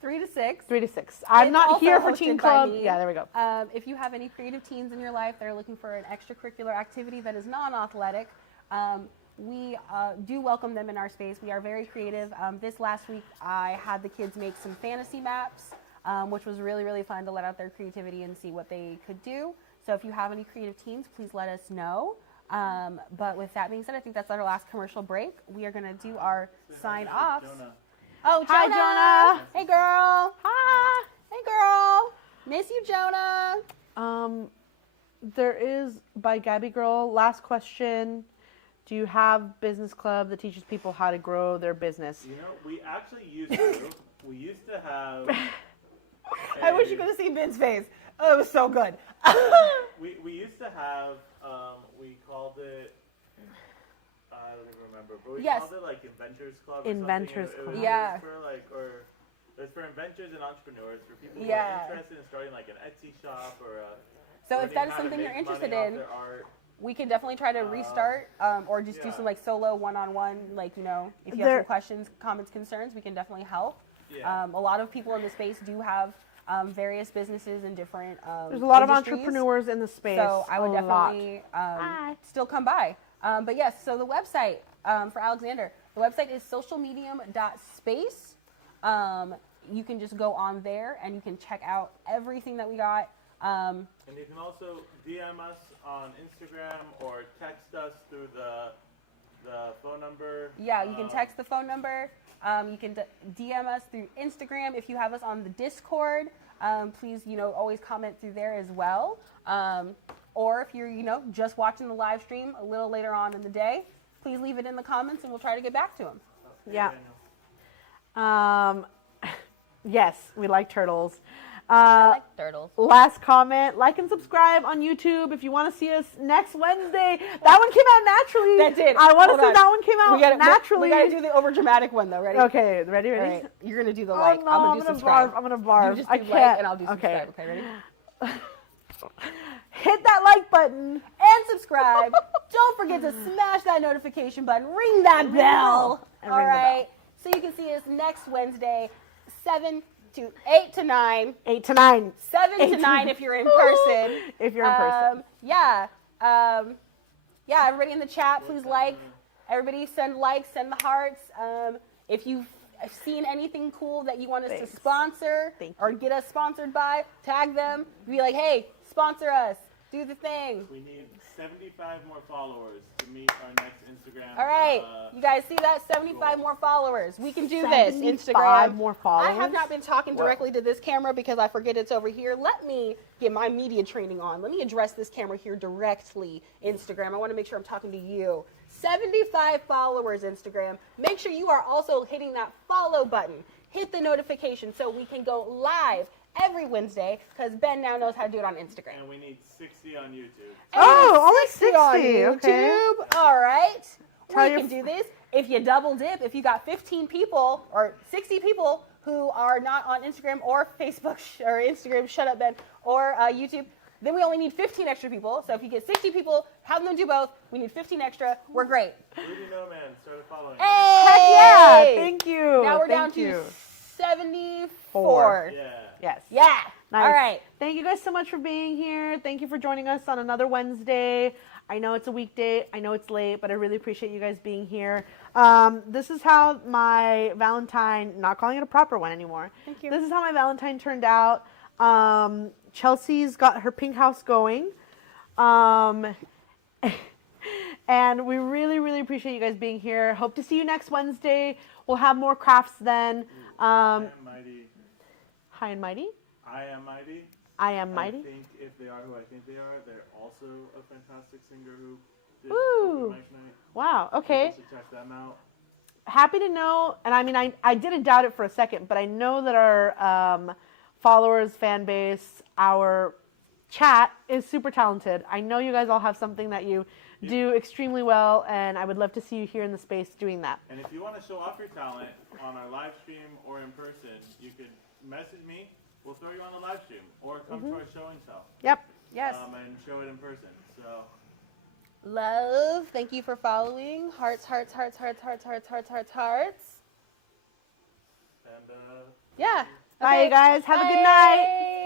3 to 6. 3 to 6. I'm It's not also here for hosted Teen by Club. me. Yeah, there we go. If you have any creative teens in your life that are looking for an extracurricular activity that is non-athletic, we do welcome them in our space. We are very creative. This last week, I had the kids make some fantasy maps, which was really, really fun to let out their creativity and see what they could do. So if you have any creative teens, please let us know. But with that being said, I think that's our last commercial break. We are going to do our sign-offs. Jonah. Oh, Hi, Jonah. Hey, girl. Hi. Hey, girl. Miss you, Jonah. There is by Gabby Girl. Last question. Do you have business club that teaches people how to grow their business? You know, we actually used to. We used to have. I wish you could have seen Ben's face. Oh, it was so good. We used to have. We called it. I don't even remember, but we Yes. called it like Inventors Club. Or Inventors something. It was Club. Yeah. For like it's for inventors and entrepreneurs, for people who Yeah. are interested in starting like an Etsy shop or So if learning that is how to something you're make money interested off in, their art. we can definitely try to restart or just do yeah. some like solo one-on-one, like, you know, if you There- have some questions, comments, concerns, we can definitely help. Yeah. A lot of people in the space do have various businesses in different There's a lot of industries. entrepreneurs in the space. So I would a lot. definitely Hi. still come by. But yes, so the website for Alexander, the website is socialmedium.space. You can just go on there and you can check out everything that we got. And you can also DM us on Instagram or text us through the phone number. Yeah, you can text the phone number. You can DM us through Instagram. If you have us on the Discord, please, you know, always comment through there as well. Or if you're, you know, just watching the live stream a little later on in the day, please leave it in the comments and we'll try to get back to them. Yeah. Daniel. Yes, we like turtles. I like turtles. Last comment, like and subscribe on YouTube if you want to see us next Wednesday. That one came out naturally. That did. I want to Hold say on. that one came out naturally. We gotta do the over dramatic one though. Ready? Okay, ready? All right. You're gonna do the Oh, like. no, I'm gonna do subscribe. barf. I'm gonna barf. You just I do can't. like and I'll do Okay. subscribe. Okay, ready? Hit that like button. And subscribe. Don't forget to smash that notification button. Ring that bell. And All ring the bell. right. So you can see us next Wednesday, 8 to 9. 8 to 9. 7 8 to to 9 if you're in person. If you're in person. Yeah. Yeah, everybody in the chat, please like. Everybody send likes, send the hearts. If you've seen anything cool that you want us Thanks. to sponsor Thank or get us sponsored by, tag them. Be like, hey, sponsor us. Do the thing. We need 75 more followers to meet our next Instagram. All right. You guys see that? 75 more followers. We can do this. 75 Instagram. more followers? I have not been talking directly to this camera because I forget it's over here. Let me get my media training on. Let me address this camera here directly, Instagram. I want to make sure I'm talking to you. 75 followers, Instagram. Make sure you are also hitting that follow button. Hit the notification so we can go live every Wednesday because Ben now knows how to do it on Instagram. And we need 60 on YouTube. Oh, only 60. on Okay. YouTube. All right. Tell We your can do this. If you double dip, if you got 15 people or 60 people who are not on Instagram or Facebook or Instagram, shut up, Ben, or YouTube, then we only need 15 extra people. So if you get 60 people, have them do both. We need 15 extra. We're great. Rudy No Man started following us. Hey! Yeah, thank you. Now we're Thank down you. to 74. Yeah. Yes. Yeah. Nice. All right. Thank you guys so much for being here. Thank you for joining us on another Wednesday. I know it's a weekday. I know it's late, but I really appreciate you guys being here. This is how my Valentine, not calling it a proper one anymore. Thank you. This is how my Valentine turned out. Chelsea's got her pink house going. And we really, really appreciate you guys being here. Hope to see you next Wednesday. We'll have more crafts then. I am mighty. High and mighty. I am mighty. I am mighty. I think if they are who I think they are, they're also a fantastic singer who did Woo. Open Mic Night. Wow. Okay. People should check them out. Happy to know, and I mean, I didn't doubt it for a second, but I know that our followers, fan base, our chat is super talented. I know you guys all have something that you do extremely well, and I would love to see you here in the space doing that. And if you want to show off your talent on our live stream or in person, you could message me. We'll throw you on the live stream or come to our show and tell. Yep. Yes. And show it in person. So Love. Thank you for following. Hearts, hearts, hearts, hearts, hearts, hearts, hearts, hearts, hearts. and Yeah. Bye, Okay. you guys. Have a good Bye. night.